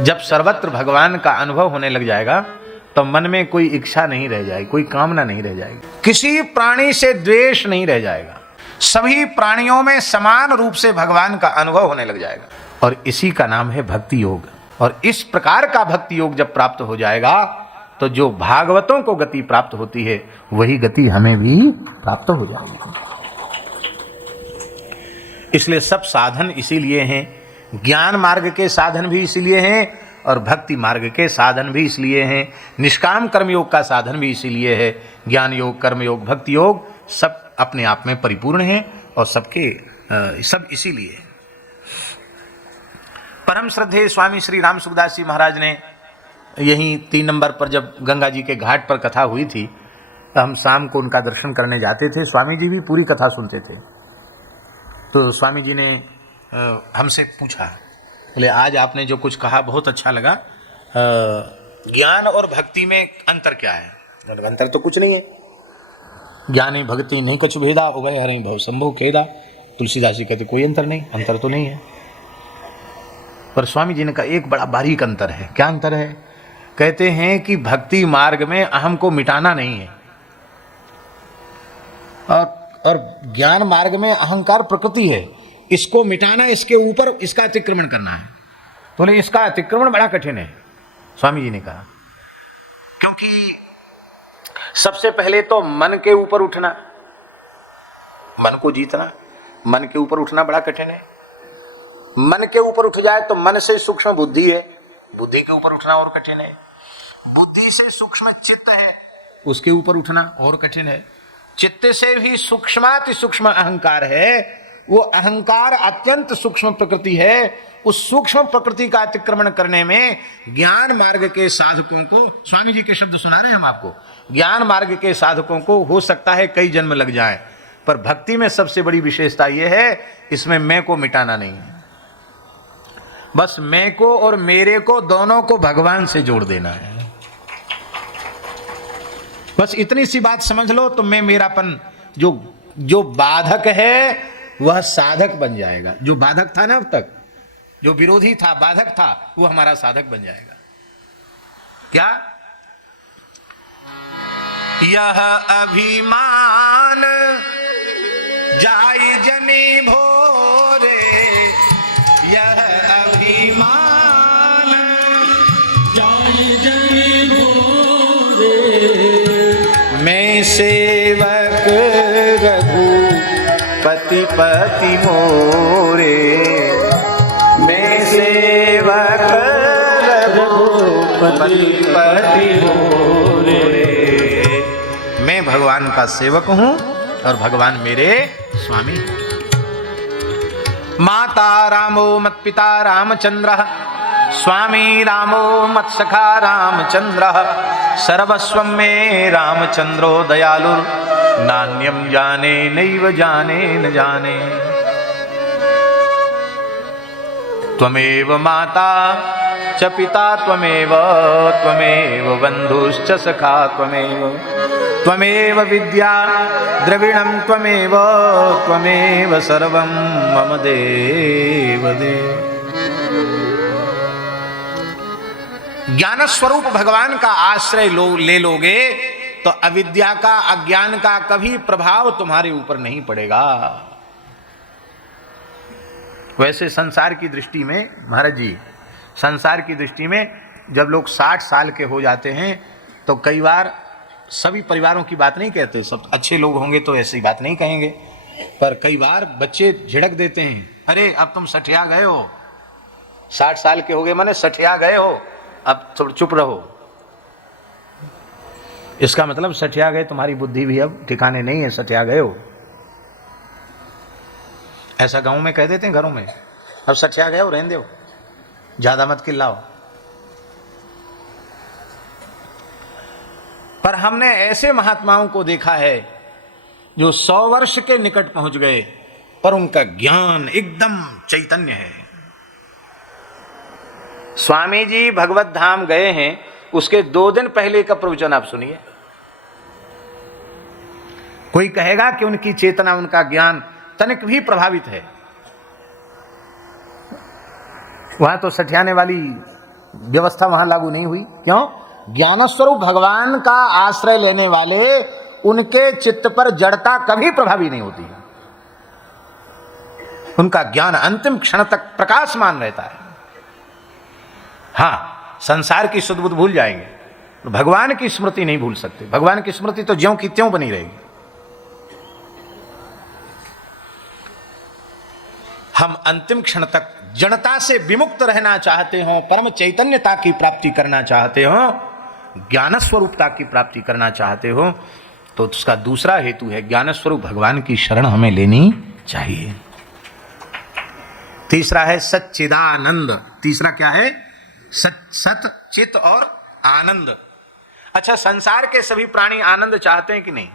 जब सर्वत्र भगवान का अनुभव होने लग जाएगा तो मन में कोई इच्छा नहीं रह जाएगी, कोई कामना नहीं रह जाएगी, किसी प्राणी से द्वेष नहीं रह जाएगा, सभी प्राणियों में समान रूप से भगवान का अनुभव होने लग जाएगा। और इसी का नाम है भक्ति योग। और इस प्रकार का भक्ति योग जब प्राप्त हो जाएगा तो जो भागवतों को गति प्राप्त होती है वही गति हमें भी प्राप्त हो जाएगी। इसलिए सब साधन इसीलिए हैं, ज्ञान मार्ग के साधन भी इसीलिए हैं और भक्ति मार्ग के साधन भी इसलिए हैं, निष्काम कर्मयोग का साधन भी इसीलिए है। ज्ञान योग, कर्म योग, भक्ति योग सब अपने आप में परिपूर्ण हैं और सबके सब इसीलिए। परम श्रद्धेय स्वामी श्री राम सुखदास जी महाराज ने यहीं 3 नंबर पर जब गंगा जी के घाट पर कथा हुई थी तो हम शाम को उनका दर्शन करने जाते थे। स्वामी जी भी पूरी कथा सुनते थे। तो स्वामी जी ने हमसे पूछा, बोले आज आपने जो कुछ कहा बहुत अच्छा लगा, ज्ञान और भक्ति में अंतर क्या है? अंतर तो कुछ नहीं है, ज्ञान भक्ति नहीं कछु भेदा, उभय हरि भव संभव खेदा। तुलसीदास जी कहते कोई अंतर नहीं, अंतर तो नहीं है। पर स्वामी जी ने कहा एक बड़ा बारीक अंतर है। क्या अंतर है? कहते हैं कि भक्ति मार्ग में अहम को मिटाना नहीं है और ज्ञान मार्ग में अहंकार प्रकृति है, इसको मिटाना, इसके ऊपर इसका अतिक्रमण करना है। तो इसका अतिक्रमण बड़ा कठिन है, स्वामी जी ने कहा, क्योंकि सबसे पहले तो मन के ऊपर उठना, मन को जीतना, मन के ऊपर उठना बड़ा कठिन है। मन के ऊपर उठ जाए तो मन से सूक्ष्म बुद्धि है, बुद्धि के ऊपर उठना और कठिन है। बुद्धि से सूक्ष्म चित्त है, उसके ऊपर उठना और कठिन है। चित्त से भी सूक्ष्माति सूक्ष्म अहंकार है, वो अहंकार अत्यंत सूक्ष्म प्रकृति है। उस सूक्ष्म प्रकृति का अतिक्रमण करने में ज्ञान मार्ग के साधकों को, स्वामी जी के शब्द सुना रहे हैं हम आपको, ज्ञान मार्ग के साधकों को हो सकता है कई जन्म लग जाए। पर भक्ति में सबसे बड़ी विशेषता यह है, इसमें मैं को मिटाना नहीं है, बस मैं को और मेरे को दोनों को भगवान से जोड़ देना है। बस इतनी सी बात समझ लो तो मैं मेरापन जो बाधक है वह साधक बन जाएगा। जो बाधक था ना अब तक, जो विरोधी था, बाधक था, वो हमारा साधक बन जाएगा। क्या? यह अभिमान जाय जनी भोरे, यह अभिमान जाय जनी भोरे, मैं सेवक रघुपति पति मोरे, मैं सेवक रघुपति पति मोरे। मैं भगवान का सेवक हूं और भगवान मेरे स्वामी हैं। माता रामो मत पिता रामचंद्र, स्वामी रामो मत सखा रामचंद्र, सर्वस्वं मे रामचंद्रो दयालुर, नान्यम जाने नैव जाने न जाने। त्वमेव माता च पिता त्वमेव, त्वमेव बंधुश्च सखा त्वमेव, त्वमेव विद्या द्रविणं त्वमेव, त्वमेव सर्वं मम देव देव। ज्ञान स्वरूप भगवान का आश्रय ले लोगे तो अविद्या का, अज्ञान का कभी प्रभाव तुम्हारे ऊपर नहीं पड़ेगा। वैसे संसार की दृष्टि में महाराज जी, संसार की दृष्टि में जब लोग 60 साल के हो जाते हैं तो कई बार, सभी परिवारों की बात नहीं कहते, सब अच्छे लोग होंगे तो ऐसी बात नहीं कहेंगे, पर कई बार बच्चे झिड़क देते हैं, अरे अब तुम सठिया गए हो, 60 साल के हो गए माने सठिया गए हो, अब थोड़ा चुप रहो। इसका मतलब सठिया गए, तुम्हारी बुद्धि भी अब ठिकाने नहीं है, सठिया गए हो। ऐसा गांव में कह देते हैं, घरों में, अब सठिया गए हो, रहने दो, ज्यादा मत चिल्लाओ। पर हमने ऐसे महात्माओं को देखा है जो 100 वर्ष के निकट पहुंच गए पर उनका ज्ञान एकदम चैतन्य है। स्वामी जी भगवत धाम गए हैं, उसके 2 दिन पहले का प्रवचन आप सुनिए। कोई कहेगा कि उनकी चेतना, उनका ज्ञान तनिक भी प्रभावित है, वहां तो सठियाने वाली व्यवस्था वहां लागू नहीं हुई। क्यों? ज्ञान स्वरूप भगवान का आश्रय लेने वाले उनके चित्त पर जड़ता कभी प्रभावी नहीं होती है। उनका ज्ञान अंतिम क्षण तक प्रकाशमान रहता है। हाँ, संसार की शुद्ध बुद्ध भूल जाएंगे, भगवान की स्मृति नहीं भूल सकते। भगवान की स्मृति तो ज्यों की त्यों बनी रहेगी। हम अंतिम क्षण तक जड़ता से विमुक्त रहना चाहते हो, परम चैतन्यता की प्राप्ति करना चाहते हो, ज्ञान स्वरूपता की प्राप्ति करना चाहते हो, तो उसका दूसरा हेतु है ज्ञान स्वरूप भगवान की शरण हमें लेनी चाहिए। तीसरा है सच्चिदानंद। तीसरा क्या है? सत, चित और आनंद। अच्छा, संसार के सभी प्राणी आनंद चाहते हैं कि नहीं?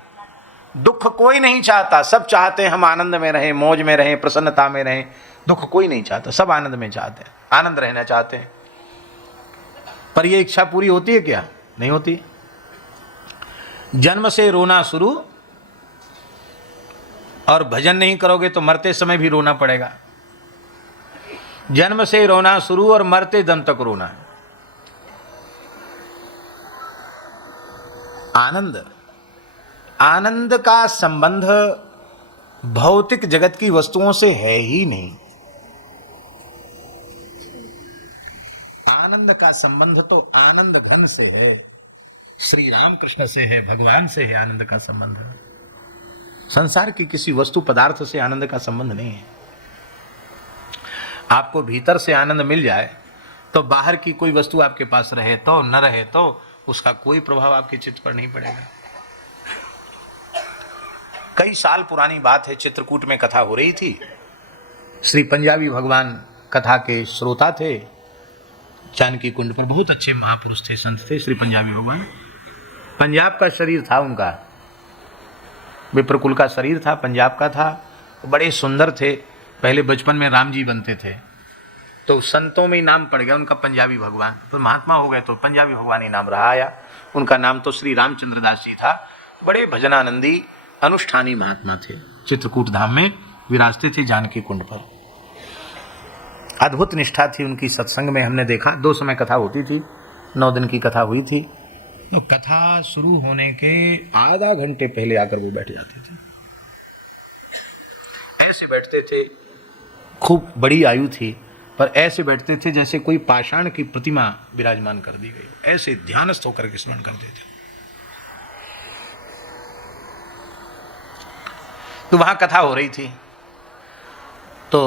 दुख कोई नहीं चाहता, सब चाहते हैं हम आनंद में रहें, मौज में रहें, प्रसन्नता में रहें। दुख कोई नहीं चाहता, सब आनंद में चाहते हैं, आनंद रहना चाहते हैं। पर यह इच्छा पूरी होती है क्या? नहीं होती। जन्म से रोना शुरू, और भजन नहीं करोगे तो मरते समय भी रोना पड़ेगा। जन्म से रोना शुरू और मरते दम तक रोना है। आनंद का संबंध भौतिक जगत की वस्तुओं से है ही नहीं। आनंद का संबंध तो आनंद घन से है, श्री राम कृष्ण से है, भगवान से है आनंद का संबंध। संसार की किसी वस्तु पदार्थ से आनंद का संबंध नहीं है। आपको भीतर से आनंद मिल जाए तो बाहर की कोई वस्तु आपके पास रहे तो न रहे तो उसका कोई प्रभाव आपके चित्त पर नहीं पड़ेगा। कई साल पुरानी बात है, चित्रकूट में कथा हो रही थी। श्री पंजाबी भगवान कथा के श्रोता थे। जानकी कुंड पर बहुत अच्छे महापुरुष थे, संत थे श्री पंजाबी भगवान। पंजाब का शरीर था उनका, विप्रकुल का शरीर था, पंजाब का था। बड़े सुंदर थे। पहले बचपन में राम जी बनते थे तो संतों में ही नाम पड़ गया उनका पंजाबी भगवान। तो महात्मा हो गए तो पंजाबी भगवान ही नाम रहा आया। उनका नाम तो श्री रामचंद्र दास जी था। बड़े भजनानंदी अनुष्ठानी महात्मा थे। चित्रकूट धाम में विराजते थे जानकी कुंड पर। अद्भुत निष्ठा थी उनकी। सत्संग में हमने देखा 2 समय कथा होती थी, 9 दिन की कथा हुई थी। तो कथा शुरू होने के आधा घंटे पहले आकर वो बैठ जाते थे। ऐसे बैठते थे, खूब बड़ी आयु थी, पर ऐसे बैठते थे जैसे कोई पाषाण की प्रतिमा विराजमान कर दी गई। ऐसे ध्यानस्थ होकर के स्मरण करते थे। तो वहां कथा हो रही थी तो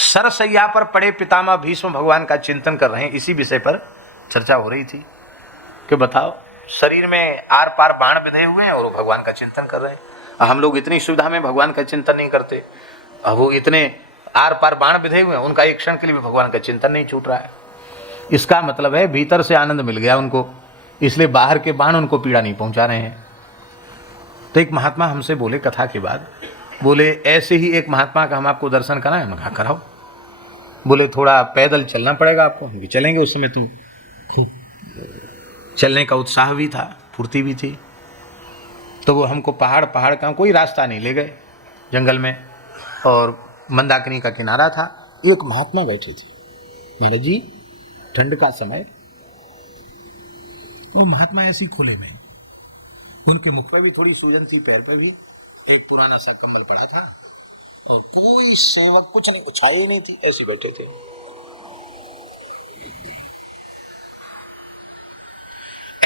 सरसैया पर पड़े पितामह भीष्म भगवान का चिंतन कर रहे हैं। इसी विषय पर चर्चा हो रही थी कि बताओ, शरीर में आर पार बाण बिधे हुए हैं और वो भगवान का चिंतन कर रहे हैं। हम लोग इतनी सुविधा में भगवान का चिंतन नहीं करते। अब वो इतने आर पार बाण बिधे हुए हैं, उनका एक क्षण के लिए भी भगवान का चिंतन नहीं छूट रहा है। इसका मतलब है भीतर से आनंद मिल गया उनको, इसलिए बाहर के बाण उनको पीड़ा नहीं पहुंचा रहे हैं। तो एक महात्मा हमसे बोले कथा के बाद, बोले ऐसे ही एक महात्मा का हम आपको दर्शन कराएं। हमने कहा कराओ। बोले थोड़ा पैदल चलना पड़ेगा आपको। हम चलेंगे। उस समय तो चलने का उत्साह भी था, फुर्ती भी थी। तो वो हमको पहाड़ का कोई रास्ता नहीं ले गए, जंगल में, और मंदाकिनी का किनारा था। एक महात्मा बैठे थे। महाराज जी, ठंड का समय, वो महात्मा ऐसी खुले में, उनके मुख पर भी थोड़ी सूजन थी, पैर पर भी एक पुराना सा कम्बल पड़ा था, और कोई सेवक कुछ नहीं, छाई नहीं थी, ऐसे बैठे थे।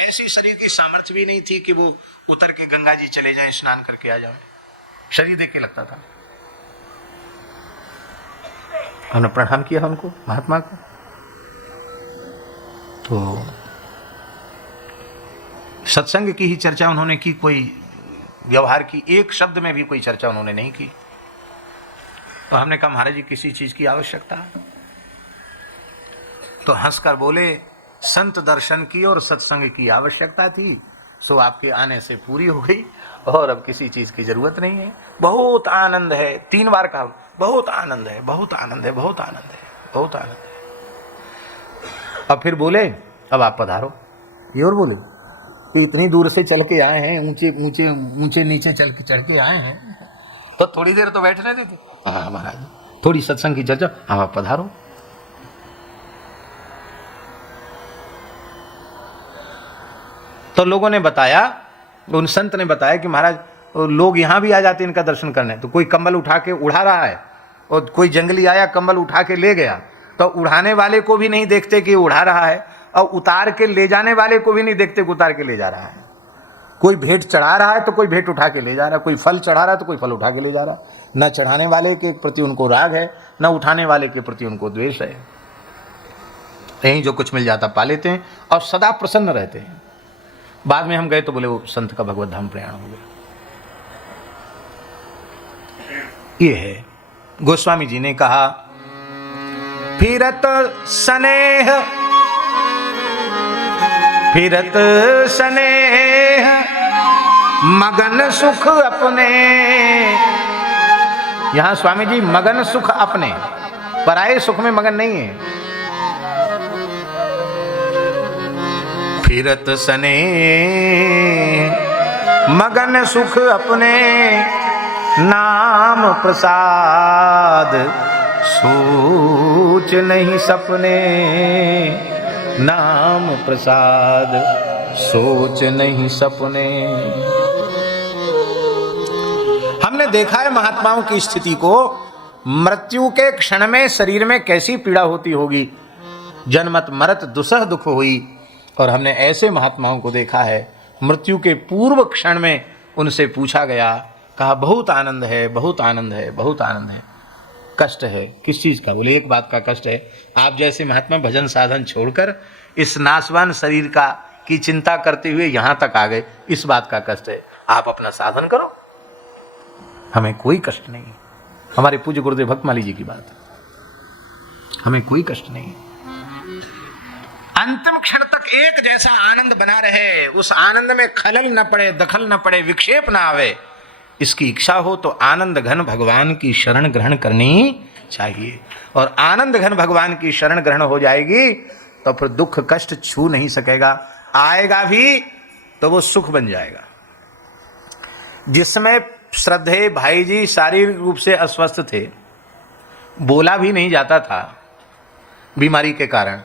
ऐसी शरीर की सामर्थ्य भी नहीं थी कि वो उतर के गंगा जी चले जाएं, स्नान करके आ जाए। शरीर देख के लगता था। हमने प्रणाम किया उनको, महात्मा को। तो सत्संग की ही चर्चा उन्होंने की, कोई व्यवहार की एक शब्द में भी कोई चर्चा उन्होंने नहीं की। तो हमने कहा महाराज जी किसी चीज की आवश्यकता? तो हंसकर बोले संत दर्शन की और सत्संग की आवश्यकता थी, सो आपके आने से पूरी हो गई और अब किसी चीज की जरूरत नहीं है। बहुत आनंद है, 3 बार कहा, बहुत आनंद है, बहुत आनंद है, बहुत आनंद है, बहुत आनंद है। अब फिर बोले अब आप पधारो। ये और बोले तो इतनी दूर से चल के आए हैं, ऊंचे नीचे चढ़ के आए हैं, तो थोड़ी देर तो बैठने देते। हाँ महाराज, थोड़ी सत्संग की चर्चा, अब आप पधारो। तो लोगों ने बताया, उन संत ने बताया कि महाराज लोग यहाँ भी आ जाते इनका दर्शन करने, तो कोई कंबल उठा के उड़ा रहा है और कोई जंगली आया कंबल उठा के ले गया, तो उड़ाने वाले को भी नहीं देखते कि उड़ा रहा है, और उतार के ले जाने वाले को भी नहीं देखते कि उतार के ले जा रहा है। कोई भेंट चढ़ा रहा है तो कोई भेंट उठा के ले जा रहा है, कोई फल चढ़ा रहा है तो कोई फल उठा के ले जा रहा है। न चढ़ाने वाले के प्रति उनको राग है, न उठाने वाले के प्रति उनको द्वेष है। यहीं जो कुछ मिल जाता पा लेते हैं और सदा प्रसन्न रहते हैं। बाद में हम गए तो बोले वो संत का भगवत धाम प्रयाण हो गया। ये है गोस्वामी जी ने कहा, फिरत स्नेह मगन सुख अपने। यहां स्वामी जी मगन सुख अपने, पराये सुख में मगन नहीं है। फिरत स्नेह मगन सुख अपने, नाम प्रसाद सोच नहीं सपने। नाम प्रसाद सोच नहीं सपने। हमने देखा है महात्माओं की स्थिति को, मृत्यु के क्षण में शरीर में कैसी पीड़ा होती होगी, जन्मत मरत दुसह दुख हुई। और हमने ऐसे महात्माओं को देखा है, मृत्यु के पूर्व क्षण में उनसे पूछा गया, कहा बहुत आनंद है, बहुत आनंद है, बहुत आनंद है। कष्ट है, किस चीज का? बोले एक बात का कष्ट है, आप जैसे महात्मा भजन साधन छोड़कर इस नाशवान शरीर का की चिंता करते हुए यहां तक आ गए, इस बात का कष्ट है। आप अपना साधन करो, हमें कोई कष्ट नहीं। हमारे पूज्य गुरुदेव भक्तमाली जी की बात, हमें कोई कष्ट नहीं। अंतिम क्षण तक एक जैसा आनंद बना रहे, उस आनंद में खलल न पड़े, दखल न पड़े, विक्षेप न आवे, इसकी इच्छा हो तो आनंद घन भगवान की शरण ग्रहण करनी चाहिए। और आनंद घन भगवान की शरण ग्रहण हो जाएगी तो फिर दुख कष्ट छू नहीं सकेगा, आएगा भी तो वो सुख बन जाएगा। जिसमें श्रद्धेय भाई जी शारीरिक रूप से अस्वस्थ थे, बोला भी नहीं जाता था बीमारी के कारण,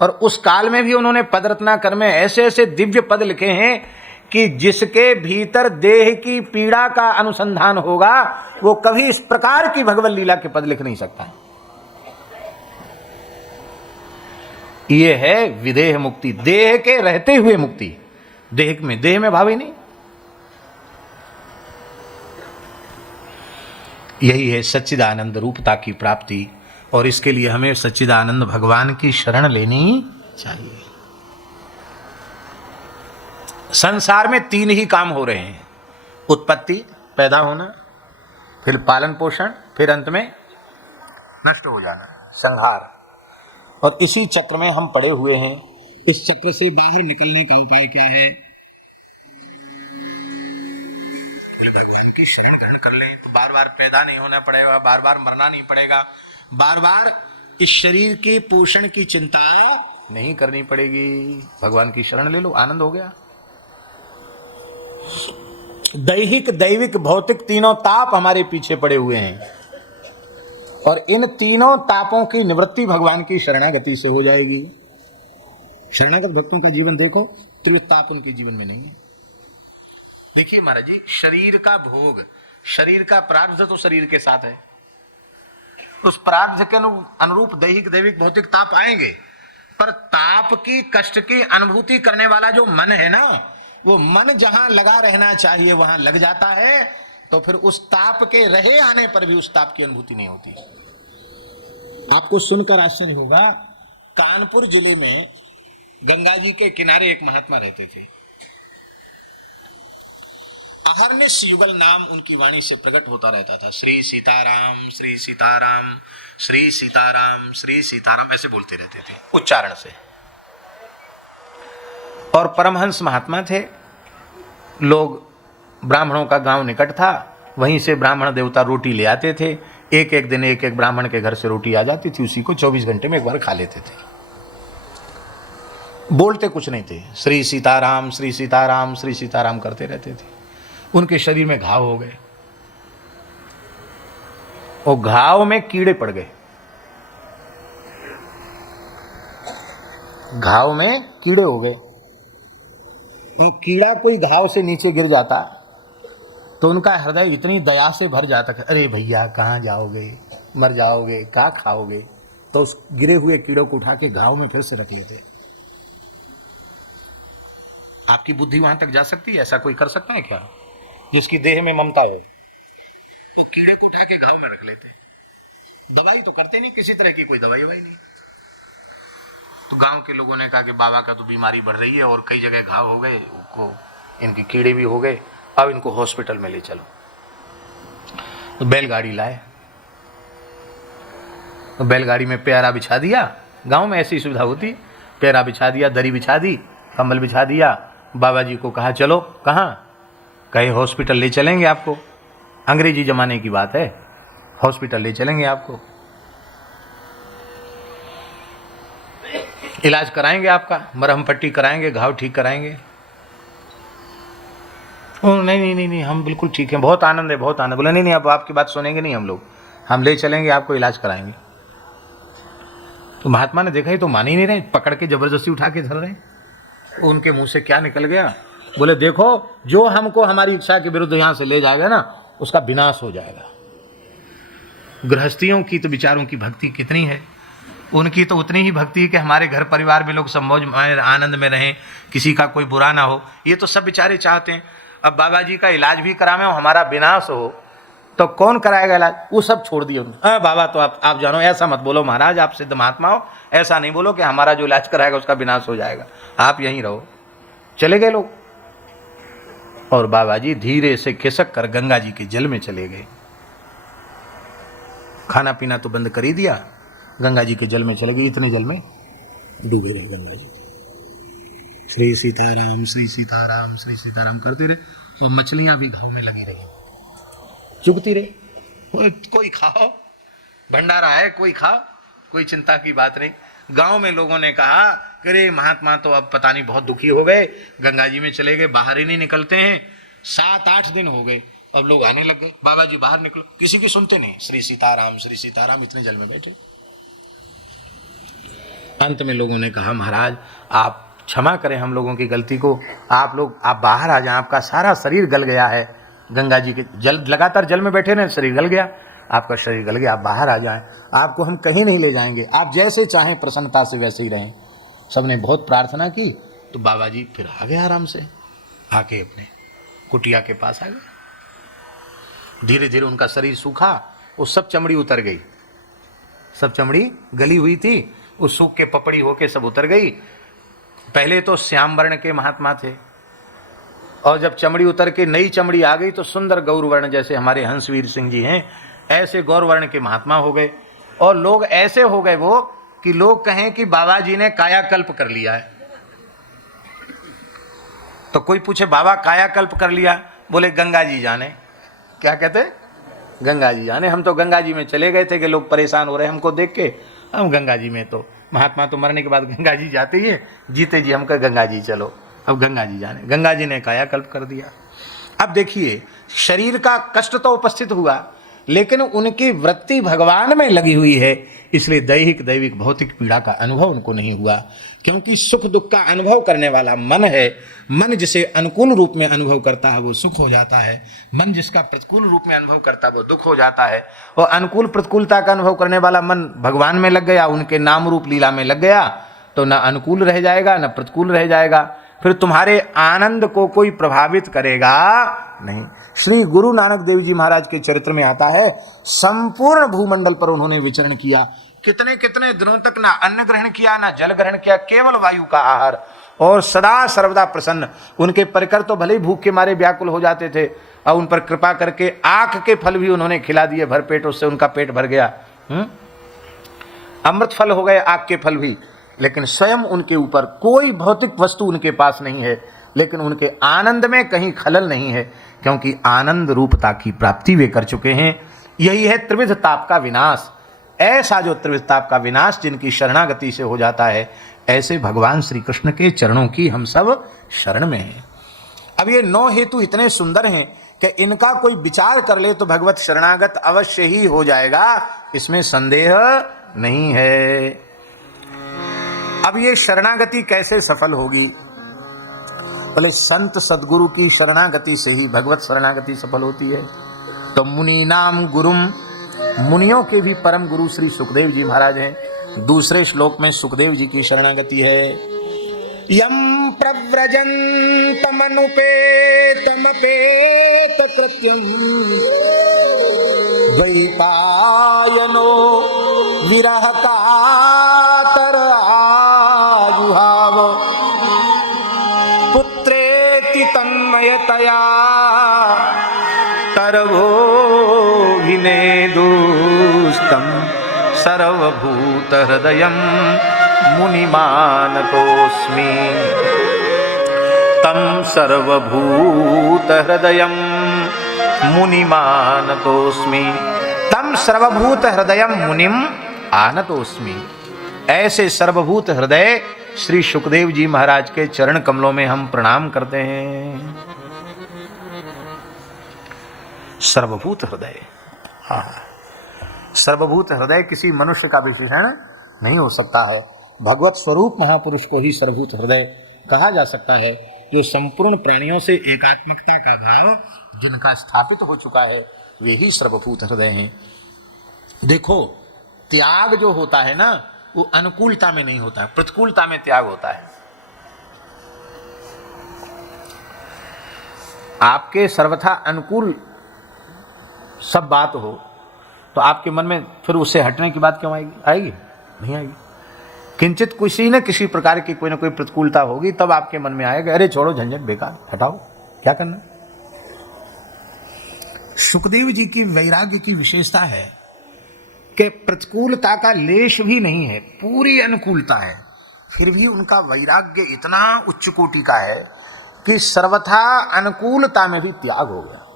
और उस काल में भी उन्होंने पद रत्नाकर में ऐसे ऐसे दिव्य पद लिखे हैं कि जिसके भीतर देह की पीड़ा का अनुसंधान होगा वो कभी इस प्रकार की भगवत लीला के पद लिख नहीं सकता है। ये है विदेह मुक्ति, देह के रहते हुए मुक्ति। देह में भाव ही नहीं। यही है सच्चिदानंद रूपता की प्राप्ति, और इसके लिए हमें सच्चिदानंद भगवान की शरण लेनी चाहिए। संसार में तीन ही काम हो रहे हैं, उत्पत्ति पैदा होना, फिर पालन पोषण, फिर अंत में नष्ट हो जाना, संहार। और इसी चक्र में हम पड़े हुए हैं। इस चक्र से बाहर निकलने का उपाय क्या है? भगवान की शरण ग्रहण कर ले तो बार बार पैदा नहीं होना पड़ेगा, बार बार मरना नहीं पड़ेगा, बार बार इस शरीर के पोषण की चिंता नहीं करनी पड़ेगी। भगवान की शरण ले लो, आनंद हो गया। दैहिक दैविक भौतिक तीनों ताप हमारे पीछे पड़े हुए हैं, और इन तीनों तापों की निवृत्ति भगवान की शरणागति से हो जाएगी। शरणागत भक्तों का जीवन देखो, त्रिताप उनके जीवन में नहीं है। देखिए महाराज जी, शरीर का भोग, शरीर का प्रारब्ध तो शरीर के साथ है, उस प्रारब्ध के अनुरूप दैहिक दैविक भौतिक ताप आएंगे, पर ताप की कष्ट की अनुभूति करने वाला जो मन है ना, वो मन जहां लगा रहना चाहिए वहां लग जाता है, तो फिर उस ताप के रहे आने पर भी उस ताप की अनुभूति नहीं होती। आपको सुनकर आश्चर्य होगा, कानपुर जिले में गंगा जी के किनारे एक महात्मा रहते थे। अहर्निश युगल नाम उनकी वाणी से प्रकट होता रहता था। श्री सीताराम, श्री सीताराम, श्री सीताराम, श्री सीताराम, ऐसे बोलते रहते थे उच्चारण से। और परमहंस महात्मा थे। लोग, ब्राह्मणों का गांव निकट था, वहीं से ब्राह्मण देवता रोटी ले आते थे। एक एक दिन एक एक ब्राह्मण के घर से रोटी आ जाती थी, उसी को 24 घंटे में एक बार खा लेते थे। बोलते कुछ नहीं थे, श्री सीताराम, श्री सीताराम, श्री सीताराम करते रहते थे। उनके शरीर में घाव हो गए, और घाव में कीड़े पड़ गए। घाव में कीड़े हो गए, कीड़ा कोई घाव से नीचे गिर जाता तो उनका हृदय इतनी दया से भर जाता कि अरे भैया कहाँ जाओगे, मर जाओगे, क्या खाओगे, तो उस गिरे हुए कीड़ों को उठा के घाव में फिर से रख लेते। आपकी बुद्धि वहां तक जा सकती है? ऐसा कोई कर सकता है क्या जिसकी देह में ममता हो? तो कीड़े को उठा के घाव में रख लेते। दवाई तो करते नहीं, किसी तरह की कोई दवाई नहीं। तो गांव के लोगों ने कहा कि बाबा का तो बीमारी बढ़ रही है और कई जगह घाव हो गए, उनको इनकी कीड़े भी हो गए, अब इनको हॉस्पिटल में ले चलो। तो बैलगाड़ी लाए, तो बैलगाड़ी में प्यारा बिछा दिया। गांव में ऐसी सुविधा होती, प्यारा बिछा दिया, दरी बिछा दी, कंबल बिछा दिया। बाबा जी को कहा चलो। कहाँ? कहे हॉस्पिटल ले चलेंगे आपको। अंग्रेजी जमाने की बात है, हॉस्पिटल ले चलेंगे आपको, इलाज कराएंगे आपका, मरहम पट्टी कराएंगे, घाव ठीक कराएंगे। नहीं नहीं नहीं, हम बिल्कुल ठीक हैं, बहुत आनंद है, बहुत आनंद। बोला नहीं नहीं, अब आपकी बात सुनेंगे नहीं हम लोग, हम ले चलेंगे आपको, इलाज कराएंगे। तो महात्मा ने देखा ही तो मान ही नहीं रहे, पकड़ के जबरदस्ती उठा के धर रहे। उनके मुंह से क्या निकल गया? बोले देखो, जो हमको हमारी इच्छा के विरुद्ध यहां से ले जाएगा ना, उसका विनाश हो जाएगा। गृहस्थियों की तो विचारों की भक्ति कितनी है, उनकी तो उतनी ही भक्ति है कि हमारे घर परिवार में लोग सब मौज आनंद में रहें, किसी का कोई बुरा ना हो, ये तो सब बेचारे चाहते हैं। अब बाबा जी का इलाज भी करावें और हमारा विनाश हो तो कौन कराएगा इलाज? वो सब छोड़ दिए उन्होंने। हाँ बाबा, तो आप जानो, ऐसा मत बोलो महाराज, आप सिद्ध महात्मा हो, ऐसा नहीं बोलो कि हमारा जो इलाज कराएगा उसका विनाश हो जाएगा, आप यहीं रहो। चले गए लोग, और बाबा जी धीरे से खिसक कर गंगा जी के जल में चले गए। खाना पीना तो बंद कर ही दिया, गंगा जी के जल में चले गए। इतने जल में डूबे रहे गंगा जी। श्री सीताराम श्री सीताराम श्री सीताराम करते रहे, और मछलियां भी घाव में लगी रही, चुगती रही। कोई खाओ, भंडारा है, कोई खाओ, कोई चिंता की बात नहीं। गांव में लोगों ने कहा कि अरे महात्मा तो अब पता नहीं बहुत दुखी हो गए, गंगा जी में चले गए, बाहर ही नहीं निकलते हैं। 7-8 दिन हो गए, अब लोग आने लग गए, बाबा जी बाहर निकलो, किसी की सुनते नहीं, श्री सीताराम इतने जल में बैठे। अंत में लोगों ने कहा महाराज आप क्षमा करें हम लोगों की गलती को, आप बाहर आ जाएं, आपका सारा शरीर गल गया है, गंगा जी के जल लगातार जल में बैठे रहे, शरीर गल गया, आपका शरीर गल गया, आप बाहर आ जाएं, आपको हम कहीं नहीं ले जाएंगे, आप जैसे चाहें प्रसन्नता से वैसे ही रहें। सबने बहुत प्रार्थना की, तो बाबा जी फिर आ गए आराम से, आके अपने कुटिया के पास आ गए। धीरे धीरे उनका शरीर सूखा, वो सब चमड़ी उतर गई, सब चमड़ी गली हुई थी, उस सूख के पपड़ी होके सब उतर गई। पहले तो श्याम वर्ण के महात्मा थे, और जब चमड़ी उतर के नई चमड़ी आ गई तो सुंदर गौर वर्ण, जैसे हमारे हंसवीर सिंह जी हैं, ऐसे गौर वर्ण के महात्मा हो गए। और लोग ऐसे हो गए वो कि लोग कहें कि बाबा जी ने कायाकल्प कर लिया है। तो कोई पूछे बाबा कायाकल्प कर लिया, बोले गंगा जी जाने। क्या कहते? गंगा जी जाने। हम तो गंगा जी में चले गए थे कि लोग परेशान हो रहे हैं हमको देख के, हम गंगा जी में, तो महात्मा तो मरने के बाद गंगा जी जाते ही है, जीते जी हम कहे गंगा जी चलो, अब गंगा जी जाने। गंगा जी ने कायाकल्प कर दिया। अब देखिए, शरीर का कष्ट तो उपस्थित हुआ, लेकिन उनकी वृत्ति भगवान में लगी हुई है, इसलिए दैहिक दैविक भौतिक पीड़ा का अनुभव उनको नहीं हुआ। क्योंकि सुख दुख का अनुभव करने वाला मन है। मन जिसे अनुकूल रूप में अनुभव करता है वो सुख हो जाता है, मन जिसका प्रतिकूल रूप में अनुभव करता है वो दुख हो जाता है। और अनुकूल प्रतिकूलता का अनुभव करने वाला मन भगवान में लग गया, उनके नाम रूप लीला में लग गया, तो न अनुकूल रह जाएगा न प्रतिकूल रह जाएगा, फिर तुम्हारे आनंद को कोई प्रभावित करेगा नहीं। श्री गुरु नानक देव जी महाराज के चरित्र में आता है, संपूर्ण भूमंडल पर उन्होंने विचरण किया, कितने कितने दिनों तक ना अन्न ग्रहण किया ना जल ग्रहण किया, केवल वायु का आहार, और सदा सर्वदा प्रसन्न। उनके परिकर तो भले ही भूख के मारे व्याकुल हो जाते थे, और उन पर कृपा करके आँख के फल भी उन्होंने खिला दिए भरपेट, उससे उनका पेट भर गया। अमृत फल हो गए आँख के फल भी, लेकिन स्वयं उनके ऊपर कोई भौतिक वस्तु उनके पास नहीं है, लेकिन उनके आनंद में कहीं खलल नहीं है, क्योंकि आनंद रूपता की प्राप्ति वे कर चुके हैं। यही है त्रिविध ताप का विनाश। ऐसा जो त्रिविध ताप का विनाश जिनकी शरणागति से हो जाता है, ऐसे भगवान श्री कृष्ण के चरणों की हम सब शरण में हैं। अब ये 9 हेतु इतने सुंदर हैं कि इनका कोई विचार कर ले तो भगवत शरणागत अवश्य ही हो जाएगा, इसमें संदेह नहीं है। अब ये शरणागति कैसे सफल होगी? बोले संत सदगुरु की शरणागति से ही भगवत शरणागति सफल होती है। तो मुनि नाम गुरुम, मुनियों के भी परम गुरु श्री सुखदेव जी महाराज हैं। दूसरे श्लोक में सुखदेव जी की शरणागति है। यम प्रव्रजन्तमनुपेतमपेत कृत्यम द्वैपायनो विरह कातर आजुहाव पुत्रेति तन्मयतया तरवो विनेदुस्तं सर्वभूत हृदयं मुनिमानतोऽस्मि तं सर्वभूत हृदयं मुनिमानतोऽस्मि तं सर्वभूत हृदयं मुनिम आनतोऽस्मि। ऐसे सर्वभूत हृदय श्री सुखदेव जी महाराज के चरण कमलों में हम प्रणाम करते हैं। सर्वभूत हृदय, हाँ, सर्वभूत हृदय किसी मनुष्य का विशेषण नहीं हो सकता है। भगवत स्वरूप महापुरुष को ही सर्वभूत हृदय कहा जा सकता है, जो संपूर्ण प्राणियों से एकात्मकता का भाव जिनका स्थापित हो चुका है, वे ही सर्वभूत हृदय हैं। देखो, त्याग जो होता है ना, वो अनुकूलता में नहीं होता है, प्रतिकूलता में त्याग होता है। आपके सर्वथा अनुकूल सब बात हो तो आपके मन में फिर उससे हटने की बात क्यों आएगी? आएगी नहीं आएगी। किंचित किसी न किसी प्रकार की कोई ना कोई प्रतिकूलता होगी, तब आपके मन में आएगा अरे छोड़ो, झंझट बेकार, हटाओ, क्या करना। सुखदेव जी की वैराग्य की विशेषता है कि प्रतिकूलता का लेश भी नहीं है, पूरी अनुकूलता है, फिर भी उनका वैराग्य इतना उच्च कोटि का है कि सर्वथा अनुकूलता में भी त्याग हो गया।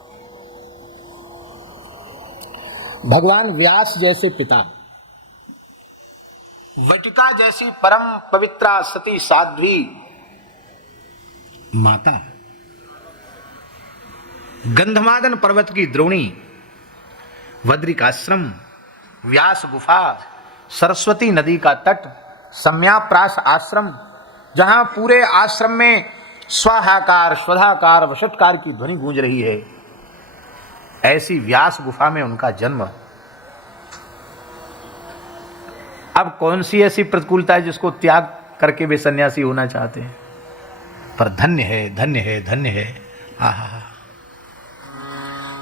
भगवान व्यास जैसे पिता, वटिका जैसी परम पवित्रा सती साध्वी माता, गंधमादन पर्वत की द्रोणी, बद्रिकाश्रम, व्यास गुफा, सरस्वती नदी का तट, सम्याप्रास आश्रम, जहां पूरे आश्रम में स्वाहाकार, स्वधाकार, वषटकार की ध्वनि गूंज रही है, ऐसी व्यास गुफा में उनका जन्म। अब कौन सी ऐसी प्रतिकूलता है जिसको त्याग करके वे सन्यासी होना चाहते हैं? पर धन्य है, धन्य है, धन्य है। आहा,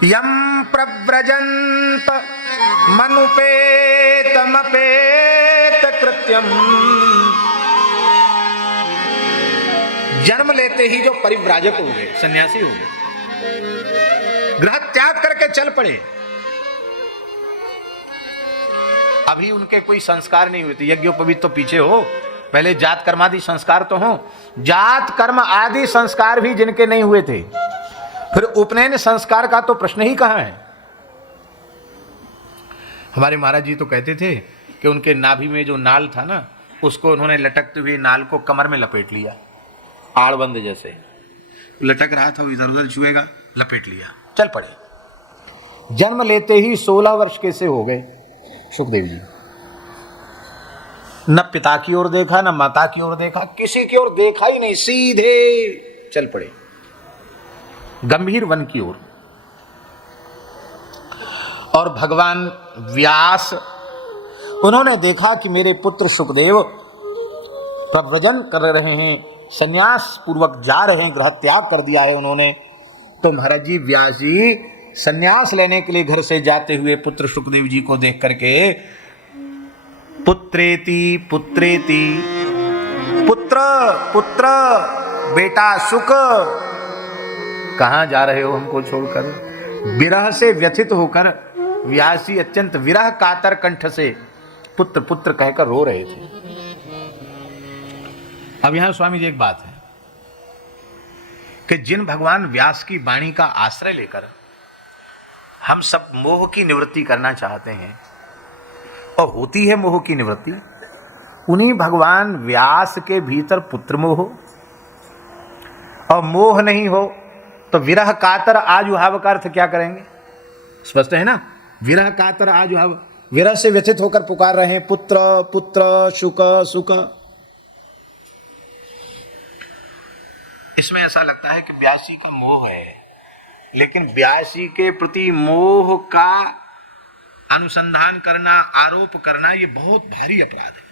यम प्रव्रजन्त मनुपेतमपेत कृत्यम, जन्म लेते ही जो परिव्राजक हो गए, सन्यासी हो गए, ग्रह त्याग करके चल पड़े। अभी उनके कोई संस्कार नहीं हुए थे, यज्ञोपवीत तो पीछे हो, पहले जात कर्मादि संस्कार तो हो। जात कर्म आदि संस्कार भी जिनके नहीं हुए थे, फिर उपनयन संस्कार का तो प्रश्न ही कहां है। हमारे महाराज जी तो कहते थे कि उनके नाभि में जो नाल था ना, उसको उन्होंने लटकते हुए नाल को कमर में लपेट लिया, आड़बंद जैसे लटक रहा था, इधर उधर छुएगा, लपेट लिया, चल पड़े। जन्म लेते ही 16 वर्ष के से हो गए सुखदेव जी। न पिता की ओर देखा, न माता की ओर देखा, किसी की ओर देखा ही नहीं, सीधे चल पड़े गंभीर वन की ओर। और भगवान व्यास, उन्होंने देखा कि मेरे पुत्र सुखदेव प्रव्रजन कर रहे हैं, संन्यास पूर्वक जा रहे हैं, ग्रह त्याग कर दिया है उन्होंने। तो महाराज जी व्यास जी संन्यास लेने के लिए घर से जाते हुए पुत्र सुखदेव जी को देख करके पुत्रेति पुत्रेति, पुत्र पुत्र, बेटा सुख, कहां जा रहे हो हमको छोड़कर? विरह से व्यथित होकर व्यास जी अत्यंत विरह कातर कंठ से पुत्र पुत्र कहकर रो रहे थे। अब यहां स्वामी जी एक बात है कि जिन भगवान व्यास की वाणी का आश्रय लेकर हम सब मोह की निवृत्ति करना चाहते हैं, और होती है मोह की निवृत्ति, उन्हीं भगवान व्यास के भीतर पुत्र मोह हो, और मोह नहीं हो तो विरह कातर आजुहाव का अर्थ क्या करेंगे? स्पष्ट है ना, विरह कातर आजुहाव, विरह से व्यथित होकर पुकार रहे हैं पुत्र पुत्र, सुख सुख। इसमें ऐसा लगता है कि व्यास जी का मोह है, लेकिन व्यास जी के प्रति मोह का अनुसंधान करना, आरोप करना, ये बहुत भारी अपराध है।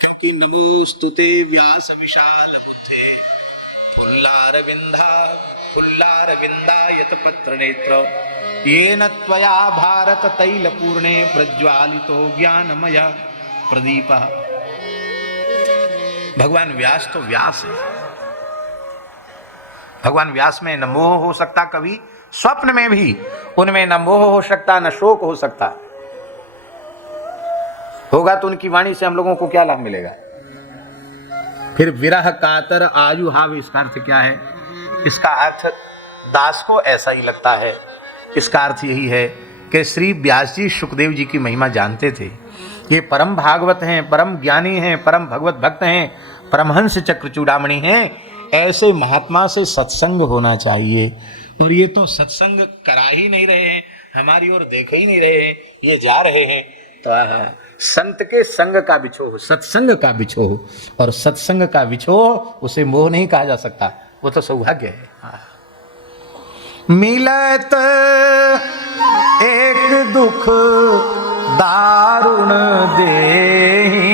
क्योंकि नमोस्तुते व्यास विशाल बुद्धे फुल्लारविंदायत पत्र नेत्र येन त्वया भारत तैल पूर्णे प्रज्वालितो ज्ञानमय प्रदीप। भगवान व्यास तो व्यास है। भगवान व्यास में न मोह हो सकता, कभी स्वप्न में भी उनमें न मोह हो सकता, न शोक हो सकता। होगा तो उनकी वाणी से हम लोगों को क्या लाभ मिलेगा? फिर विरह कातर आयु हाव, इसका अर्थ क्या है? इसका अर्थ दास को ऐसा ही लगता है। इसका अर्थ यही है कि श्री व्यास जी सुखदेव जी की महिमा जानते थे। ये परम भागवत हैं, परम ज्ञानी हैं, परम भगवत भक्त हैं, परमहंस चक्र चूड़ामणि हैं। ऐसे महात्मा से सत्संग होना चाहिए। और ये तो सत्संग करा ही नहीं रहे हैं, हमारी ओर देख ही नहीं रहे हैं, ये जा रहे हैं। तो संत के संग का बिछोह, सत्संग का बिछोह, और सत्संग का बिछोह उसे मोह नहीं कहा जा सकता, वो तो सौभाग्य है। मिलत एक दुख दारुण देहि,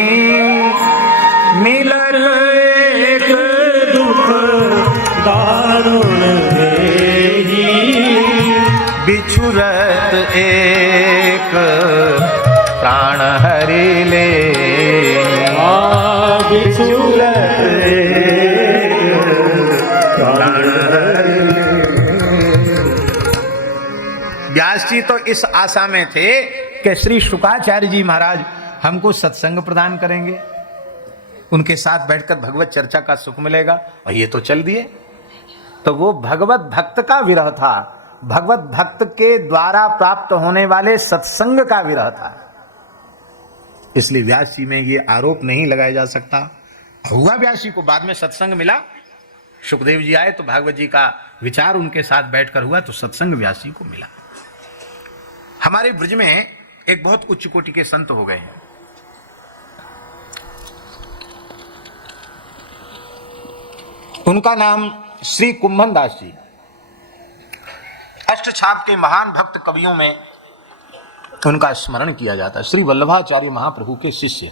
मिलत एक दुख दारुण देहि, बिछुरत एक प्राण हरि ले, बिछुरत एक प्राण हरि ले। व्यास जी तो इस आशा में थे कि श्री शुकाचार्य जी महाराज हमको सत्संग प्रदान करेंगे, उनके साथ बैठकर भगवत चर्चा का सुख मिलेगा, और ये तो चल दिए। तो वो भगवत भक्त का विरह था, भगवत भक्त के द्वारा प्राप्त होने वाले सत्संग का विरह था। इसलिए व्यास जी में ये आरोप नहीं लगाया जा सकता। हुआ व्यास जी को बाद में सत्संग मिला, सुखदेव जी आए तो भागवत जी का विचार उनके साथ बैठकर हुआ, तो सत्संग व्यास जी को मिला। हमारे ब्रज में एक बहुत उच्च कोटि के संत हो गए हैं। उनका नाम श्री कुंभन दास जी, अष्टछाप के महान भक्त कवियों में उनका स्मरण किया जाता है। श्री वल्लभाचार्य महाप्रभु के शिष्य।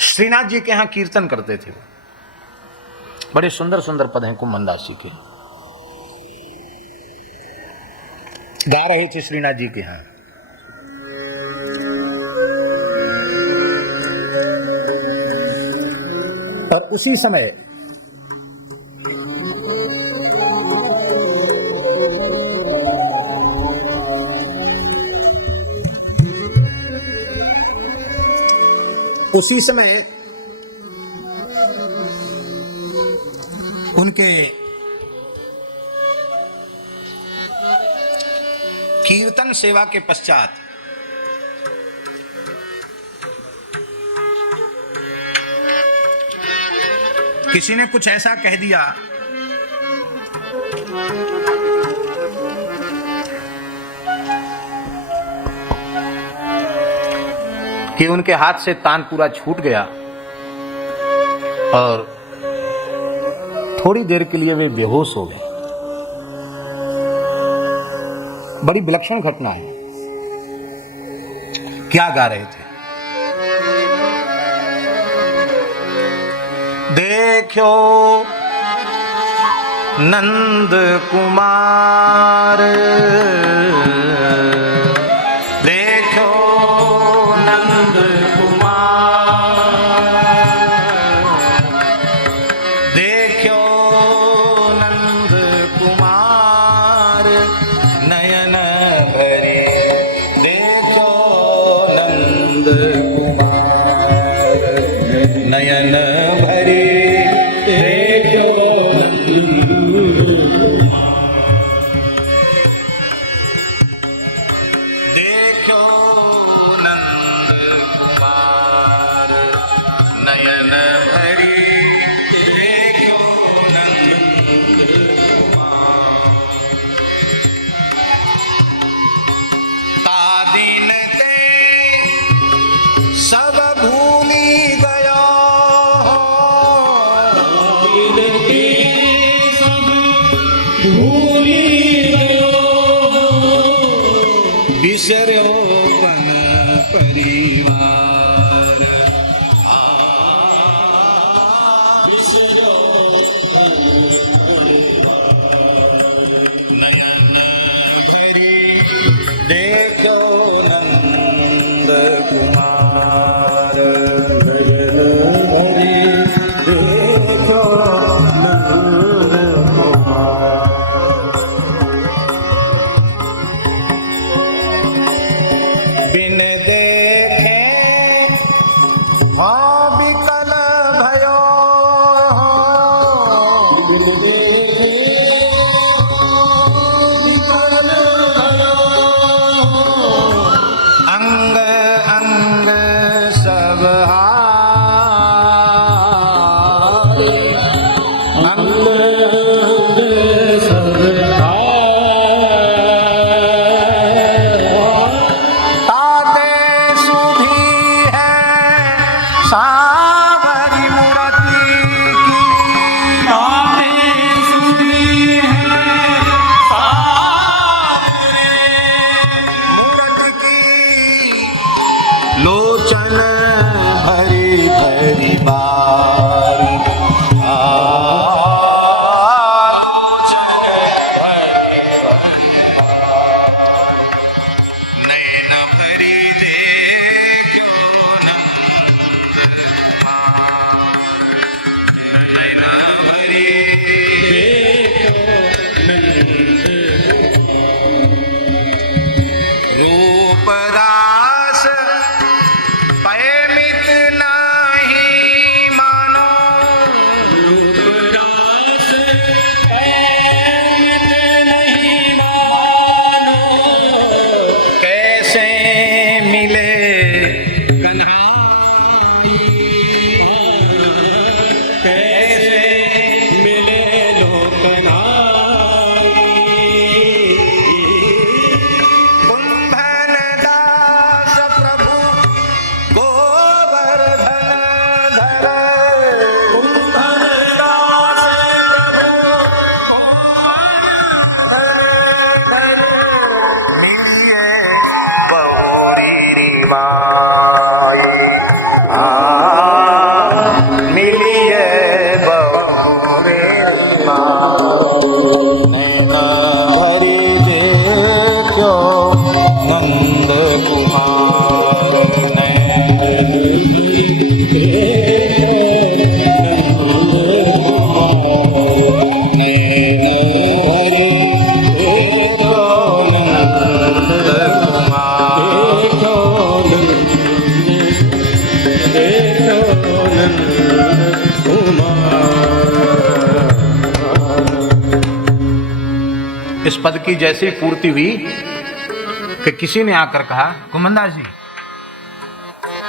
श्रीनाथ जी के यहां कीर्तन करते थे। बड़े सुंदर सुंदर पद हैं कुंभन दास जी के, गा रहे थे श्रीनाथ जी के यहां। और उसी समय उनके कीर्तन सेवा के पश्चात किसी ने कुछ ऐसा कह दिया कि उनके हाथ से तान पूरा छूट गया और थोड़ी देर के लिए वे बेहोश हो गए। बड़ी विलक्षण घटना है। क्या गा रहे थे? देखो नंद कुमार, देखो नंद कुमार, देखो नंद कुमार नयन भरे, देखो नंद कुमार नयन भरे, देखो नंद कुमार। बिसर्यो पन परिवार नयन भरी देखो नंद कुमार नयन भरी देखो नंद कुमार बिन देखे विकल भयो बिन देखे विकल भयो अंग अंग सब हारे अंग अंग सब ताते सुधी है सावरी मूर्ति की ताते सुधी है सावरी मूर्ति की लोचन भरी भरी बार नैन भरी देखो नंद कुमार नैन भरी रूप रास पैमित नहीं मानो रूप रास पैमित नहीं मानो कैसे मिले कन्हाई कैसे मिले लो कन्हाई कुंभन दास प्रभु गोवर्धन धर कुंभन दास मिलिए बहुरी भरी देखो नंद कुमार इस पद की जैसी पूर्ति हुई कि किसी ने आकर कहा कुमंदास जी,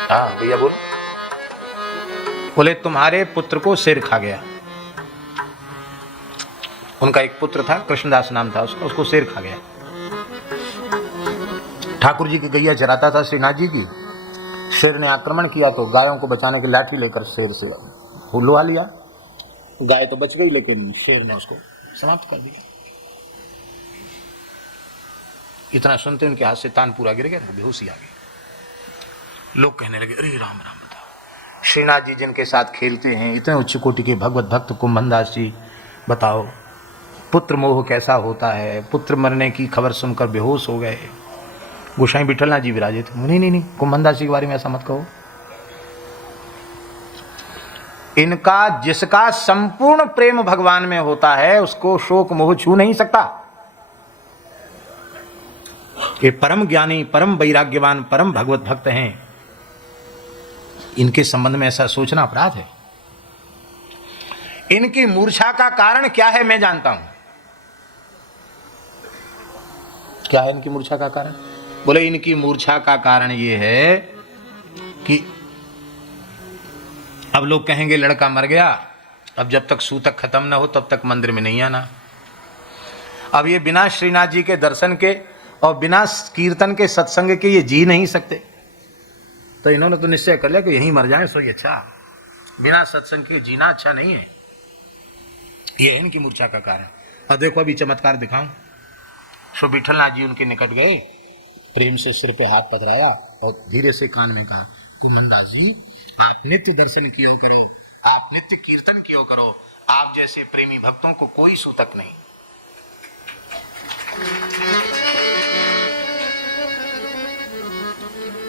हाँ भैया बोलो। बोले तुम्हारे पुत्र को शेर खा गया। उनका एक पुत्र था, कृष्णदास नाम था उसका, उसको शेर खा गया। ठाकुर जी की गैया चराता था श्रीनाथ जी की। शेर ने आक्रमण किया तो गायों को बचाने की लाठी लेकर शेर से हुलवा लिया। गाय तो बच गई लेकिन शेर ने उसको समाप्त कर दिया। इतना सुनते उनके हाथ से तान पूरा गिर गया, बेहोशी आ गई। लोग कहने लगे, अरे राम राम, बताओ श्रीनाथ जी जिनके साथ खेलते हैं, इतने उच्च कोटि के भगवत भक्त कुंभनदास जी, बताओ पुत्र मोह कैसा होता है। पुत्र मरने की खबर सुनकर बेहोश हो गए। गोसाई विठलनाथ जी विराजे थे। नहीं नहीं नहीं, कुंभनदास जी के बारे में ऐसा मत कहो। इनका जिसका संपूर्ण प्रेम भगवान में होता है उसको शोक मोह छू नहीं सकता। ये परम ज्ञानी, परम वैराग्यवान, परम भगवत भक्त हैं। इनके संबंध में ऐसा सोचना अपराध है। इनकी मूर्छा का कारण क्या है मैं जानता हूं। क्या है इनकी मूर्छा का कारण? बोले इनकी मूर्छा का कारण ये है कि अब लोग कहेंगे लड़का मर गया, अब जब तक सूतक खत्म ना हो तब तक मंदिर में नहीं आना। अब ये बिना श्रीनाथ जी के दर्शन के और बिना कीर्तन के, सत्संग के ये जी नहीं सकते। तो इन्होंने तो निश्चय कर लिया कि यहीं मर जाए सो ही अच्छा, बिना सत्संग के जीना अच्छा नहीं है। ये है इनकी मूर्छा का कारण। और देखो अभी चमत्कार दिखाऊं। सो विठलनाथ जी उनके निकट गए, प्रेम से सिर पे हाथ पथराया और धीरे से कान में कहा, कुमनदास जी आप नित्य दर्शन किया करो, आप नित्य कीर्तन किया करो, आप जैसे प्रेमी भक्तों को कोई सूतक नहीं।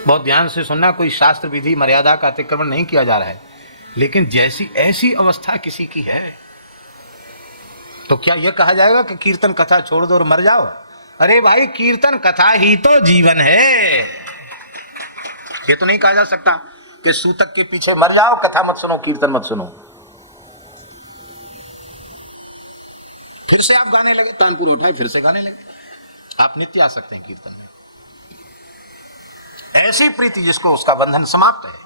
बहुत ध्यान से सुनना, कोई शास्त्र विधि मर्यादा का अतिक्रमण नहीं किया जा रहा है, लेकिन जैसी ऐसी अवस्था किसी की है तो क्या यह कहा जाएगा कि कीर्तन कथा छोड़ दो और मर जाओ? अरे भाई, कीर्तन कथा ही तो जीवन है। ये तो नहीं कहा जा सकता कि सूतक के पीछे मर जाओ, कथा मत सुनो, कीर्तन मत सुनो। फिर से आप गाने लगे, तानपुर उठाए फिर से गाने लगे। आप नित्य आ सकते हैं कीर्तन में। ऐसी प्रीति जिसको उसका बंधन समाप्त है।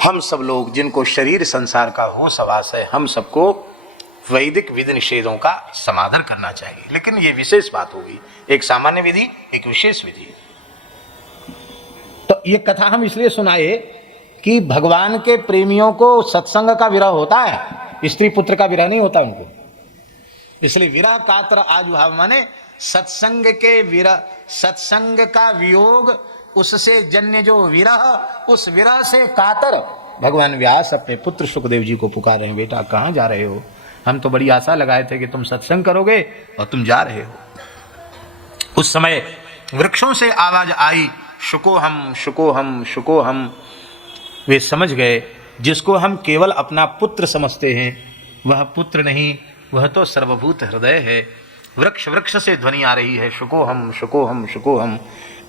हम सब लोग जिनको शरीर संसार का हो सवास है, हम सबको वैदिक विधि निषेधों का समाधान करना चाहिए, लेकिन ये विशेष बात होगी, एक सामान्य विधि, एक विशेष विधि। तो ये कथा हम इसलिए सुनाए कि भगवान के प्रेमियों को सत्संग का विरह होता है, स्त्री पुत्र का विरह नहीं होता उनको। इसलिए विरह कातर आजुभाव माने सत्संग के विरह, सत्संग का वियोग, उससे जन्य जो विरह, उस विरह से कातर भगवान व्यास अपने पुत्र सुखदेव जी को पुकारे हैं, बेटा कहां जा रहे हो? हम तो बड़ी आशा लगाए थे कि तुम सत्संग करोगे और तुम जा रहे हो। उस समय वृक्षों से आवाज आई, शुकोहम शुकोहम शुकोहम। वे समझ गए जिसको हम केवल अपना पुत्र समझते हैं वह पुत्र नहीं, वह तो सर्वभूत हृदय है। वृक्ष वृक्ष से ध्वनि आ रही है, शुकोहम शुकोहम शुकोहम।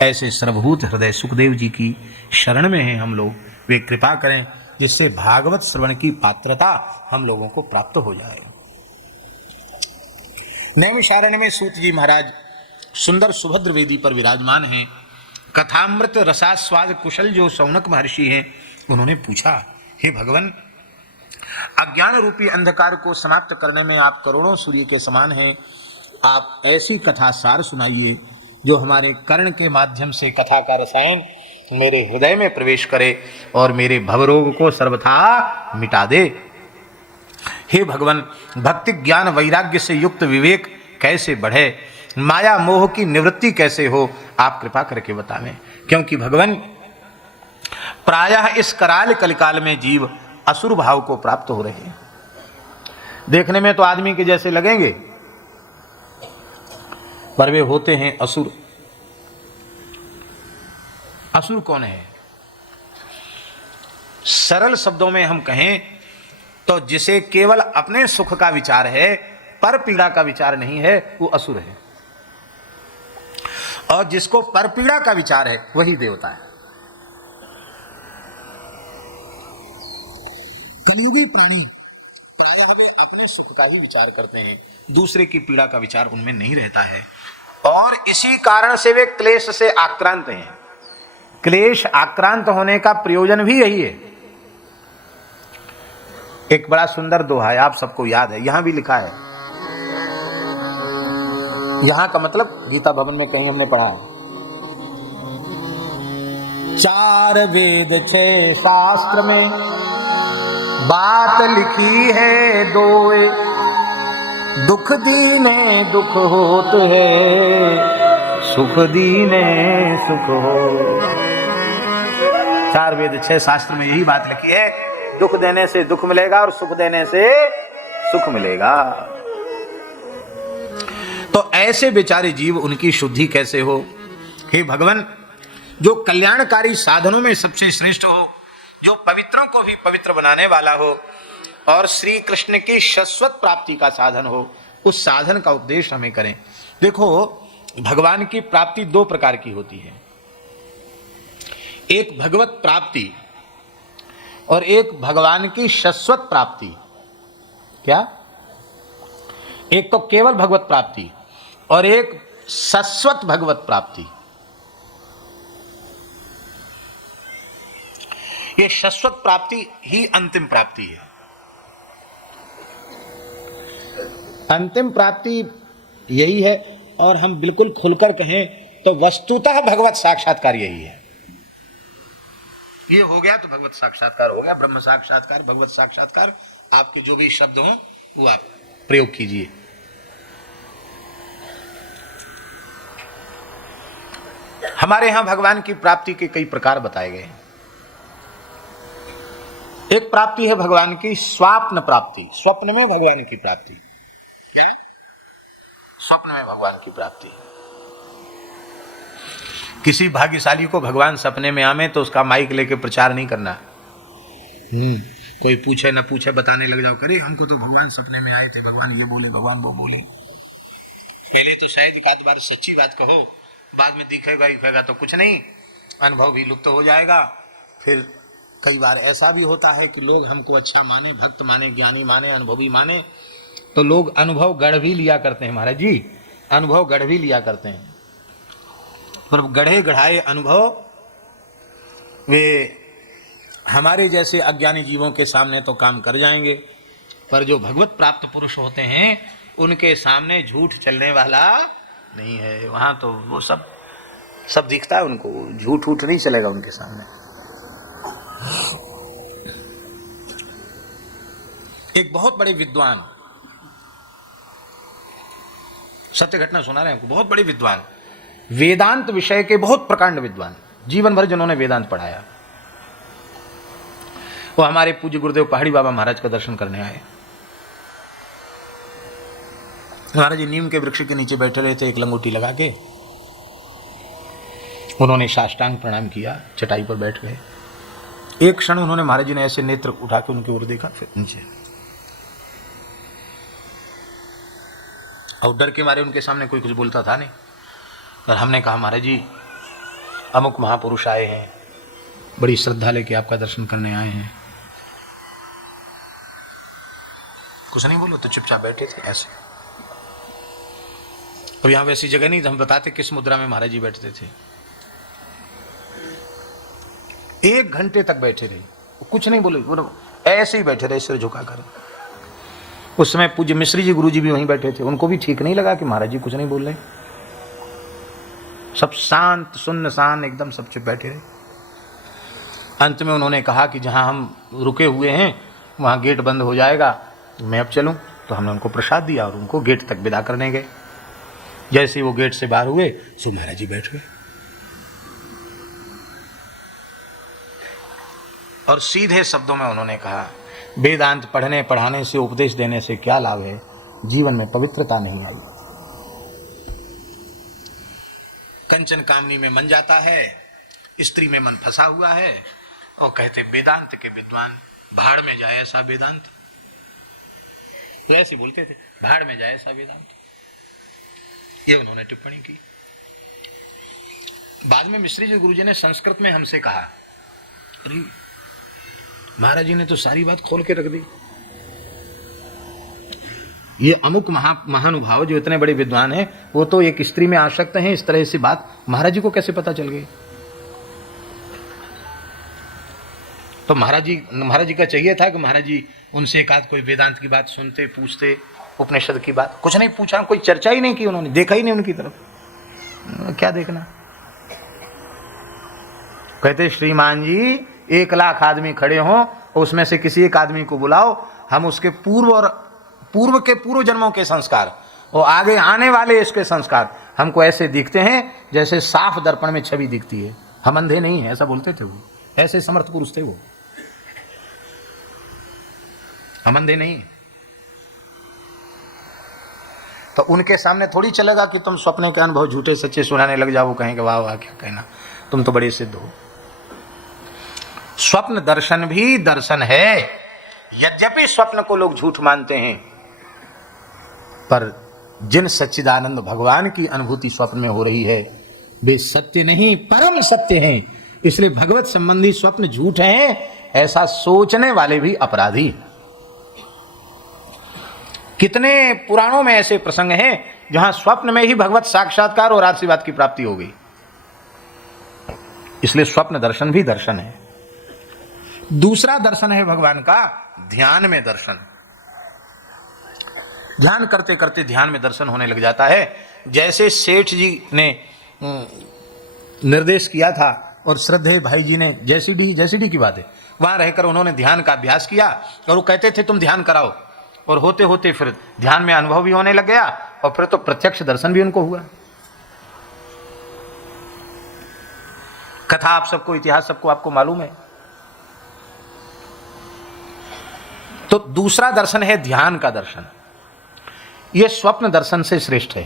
ऐसे सर्वभूत हृदय सुखदेव जी की शरण में हैं हम लोग। वे कृपा करें जिससे भागवत श्रवण की पात्रता हम लोगों को प्राप्त हो जाए। नैमिषारण्य में सूत जी महाराज सुंदर सुभद्र वेदी पर विराजमान हैं। कथामृत रसास्वाद कुशल जो शौनक महर्षि हैं, उन्होंने पूछा, हे भगवान, अज्ञान रूपी अंधकार को समाप्त करने में आप करोड़ों सूर्य के समान हैं। आप ऐसी कथा सार सुनाइए जो हमारे कर्ण के माध्यम से कथा का रसायन मेरे हृदय में प्रवेश करे और मेरे भवरोग को सर्वथा मिटा दे। हे भगवान, भक्ति ज्ञान वैराग्य से युक्त विवेक कैसे बढ़े, माया मोह की निवृत्ति कैसे हो, आप कृपा करके बतावें। क्योंकि भगवान प्रायः इस कराल कलिकाल में जीव असुर भाव को प्राप्त हो रहे हैं। देखने में तो आदमी के जैसे लगेंगे, पर वे होते हैं असुर। असुर कौन है? सरल शब्दों में हम कहें तो जिसे केवल अपने सुख का विचार है, पर पीड़ा का विचार नहीं है, वो असुर है। और जिसको पर पीड़ा का विचार है वही देवता है। कलियुगी प्राणी प्रायः वे अपने सुख का ही विचार करते हैं, दूसरे की पीड़ा का विचार उनमें नहीं रहता है। और इसी कारण से वे क्लेश से आक्रांत हैं। क्लेश आक्रांत होने का प्रयोजन भी यही है। एक बड़ा सुंदर दोहा है, आप सबको याद है, यहां भी लिखा है। यहां का मतलब गीता भवन में कहीं हमने पढ़ा है। 4 वेद 6 शास्त्र में बात लिखी है दोए, दुख दीने दुख होत है, सुख दीने सुख हो। 4 वेद 6 शास्त्र में यही बात लिखी है, दुख देने से दुख मिलेगा और सुख देने से सुख मिलेगा। तो ऐसे बेचारे जीव, उनकी शुद्धि कैसे हो? हे भगवान, जो कल्याणकारी साधनों में सबसे श्रेष्ठ हो, जो पवित्रों को भी पवित्र बनाने वाला हो और श्री कृष्ण की शाश्वत प्राप्ति का साधन हो, उस साधन का उपदेश हमें करें। देखो, भगवान की प्राप्ति 2 प्रकार की होती है, एक भगवत प्राप्ति और एक भगवान की शाश्वत प्राप्ति। क्या? एक तो केवल भगवत प्राप्ति और एक शाश्वत भगवत प्राप्ति। ये शाश्वत प्राप्ति ही अंतिम प्राप्ति है। अंतिम प्राप्ति यही है, और हम बिल्कुल खुलकर कहें तो वस्तुतः भगवत साक्षात्कार यही है। ये हो गया तो भगवत साक्षात्कार हो गया, ब्रह्म साक्षात्कार, भगवत साक्षात्कार, आपके जो भी शब्द हों वो आप प्रयोग कीजिए। हमारे यहां भगवान की प्राप्ति के कई प्रकार बताए गए हैं। एक प्राप्ति है भगवान की स्वाप्न प्राप्ति, स्वप्न में भगवान की प्राप्ति। क्या? स्वप्न में भगवान की प्राप्ति। किसी भाग्यशाली को भगवान सपने में आवे तो उसका माइक लेके प्रचार नहीं करना। कोई पूछे न पूछे बताने लग जाओ, करे हमको तो भगवान सपने में आए थे, भगवान ये बोले, भगवान वो बोले। पहले तो शायद एक आध बार सच्ची बात कहो, बाद में दिखेगा ही होगा तो कुछ नहीं, अनुभव भी लुप्त हो जाएगा। फिर कई बार ऐसा भी होता है कि लोग हमको अच्छा माने, भक्त माने, ज्ञानी माने, अनुभवी माने, तो लोग अनुभव गढ़ भी लिया करते हैं। महाराज जी, अनुभव गढ़ भी लिया करते हैं, पर गढ़े गढ़ाए अनुभव वे हमारे जैसे अज्ञानी जीवों के सामने तो काम कर जाएंगे, पर जो भगवत प्राप्त पुरुष होते हैं उनके सामने झूठ चलने वाला नहीं है। वहां तो वो सब दिखता है उनको, झूठ उठ नहीं चलेगा उनके सामने। एक बहुत बड़े विद्वान, सत्य घटना सुना रहे हैं, बहुत बड़े विद्वान, वेदांत विषय के बहुत प्रकांड विद्वान, जीवन भर जिन्होंने वेदांत पढ़ाया, वो हमारे पूज्य गुरुदेव पहाड़ी बाबा महाराज का दर्शन करने आए। महाराज जी नीम के वृक्ष के नीचे बैठे रहे थे, एक लंगोटी लगा के। उन्होंने साष्टांग प्रणाम किया, चटाई पर बैठ गए। एक क्षण उन्होंने, महाराज जी ने ऐसे नेत्र उठा के उनकी ओर देखा, फिर नीचे, और डर के मारे उनके सामने कोई कुछ बोलता था नहीं। और हमने कहा, महाराज जी अमुक महापुरुष आए हैं, बड़ी श्रद्धा लेके आपका दर्शन करने आए हैं। कुछ नहीं बोलो, तो चुपचाप बैठे थे ऐसे। अब यहां वैसी जगह नहीं, हम बताते किस मुद्रा में महाराज जी बैठते थे। 1 घंटे तक बैठे रहे, कुछ नहीं बोले, ऐसे ही बैठे रहे सिर झुकाकर। उस समय पूज्य मिश्री जी गुरु जी भी वहीं बैठे थे, उनको भी ठीक नहीं लगा कि महाराज जी कुछ नहीं बोल रहे। सब शांत सुन्न एकदम सब चुप बैठे रहे। अंत में उन्होंने कहा कि जहां हम रुके हुए हैं वहां गेट बंद हो जाएगा, मैं अब चलूं। तो हमने उनको प्रसाद दिया और उनको गेट तक विदा करने गए। जैसे ही वो गेट से बाहर हुए, सो महाराज जी बैठ गए और सीधे शब्दों में उन्होंने कहा, वेदांत पढ़ने पढ़ाने से, उपदेश देने से क्या लाभ है, जीवन में पवित्रता नहीं आई। कंचन कामनी में मन जाता है, स्त्री में मन फंसा हुआ है, और कहते वेदांत के विद्वान, भाड़ में जाए ऐसा वेदांत। तो ऐसे बोलते थे, भाड़ में जाए ऐसा वेदांत। ये उन्होंने टिप्पणी की। बाद में मिश्री जी गुरुजी ने संस्कृत में हमसे कहा, अरे महाराज जी ने तो सारी बात खोल के रख दी। ये अमुक महानुभाव जो इतने बड़े विद्वान हैं, वो तो एक स्त्री में आसक्त हैं, इस तरह से बात महाराज जी को कैसे पता चल गई? तो महाराज जी का चाहिए था कि महाराज जी उनसे एक आध कोई वेदांत की बात सुनते, पूछते, उपनिषद की बात। कुछ नहीं पूछा, कोई चर्चा ही नहीं की, उन्होंने देखा ही नहीं उनकी तरफ। क्या देखना? कहते श्रीमान जी 1 लाख आदमी खड़े हों, उसमें से किसी एक आदमी को बुलाओ, हम उसके पूर्व के पूर्व जन्मों के संस्कार और आगे आने वाले इसके संस्कार हमको ऐसे दिखते हैं जैसे साफ दर्पण में छवि दिखती है। हम अंधे नहीं है, ऐसा बोलते थे वो। ऐसे समर्थ पुरुष थे वो, हम अंधे नहीं। तो उनके सामने थोड़ी चलेगा कि तुम स्वप्न के अनुभव झूठे सच्चे सुनाने लग जाओ, कहेंगे वाह वाह क्या कहना, तुम तो बड़े सिद्ध हो। स्वप्न दर्शन भी दर्शन है। यद्यपि स्वप्न को लोग झूठ मानते हैं, पर जिन सच्चिदानंद भगवान की अनुभूति स्वप्न में हो रही है, वे सत्य नहीं परम सत्य हैं। इसलिए भगवत संबंधी स्वप्न झूठ हैं, ऐसा सोचने वाले भी अपराधी। कितने पुराणों में ऐसे प्रसंग हैं जहां स्वप्न में ही भगवत साक्षात्कार और आशीर्वाद की प्राप्ति हो गई। इसलिए स्वप्न दर्शन भी दर्शन है। दूसरा दर्शन है भगवान का ध्यान में दर्शन। ध्यान करते करते ध्यान में दर्शन होने लग जाता है। जैसे सेठ जी ने निर्देश किया था और श्रद्धेय भाई जी ने जैसीडी की बात है, वहां रहकर उन्होंने ध्यान का अभ्यास किया और वो कहते थे तुम ध्यान कराओ, और होते होते फिर ध्यान में अनुभव भी होने लग गया और फिर तो प्रत्यक्ष दर्शन भी उनको हुआ। कथा आप सबको, इतिहास सबको आपको मालूम है। तो दूसरा दर्शन है ध्यान का दर्शन। यह स्वप्न दर्शन से श्रेष्ठ है,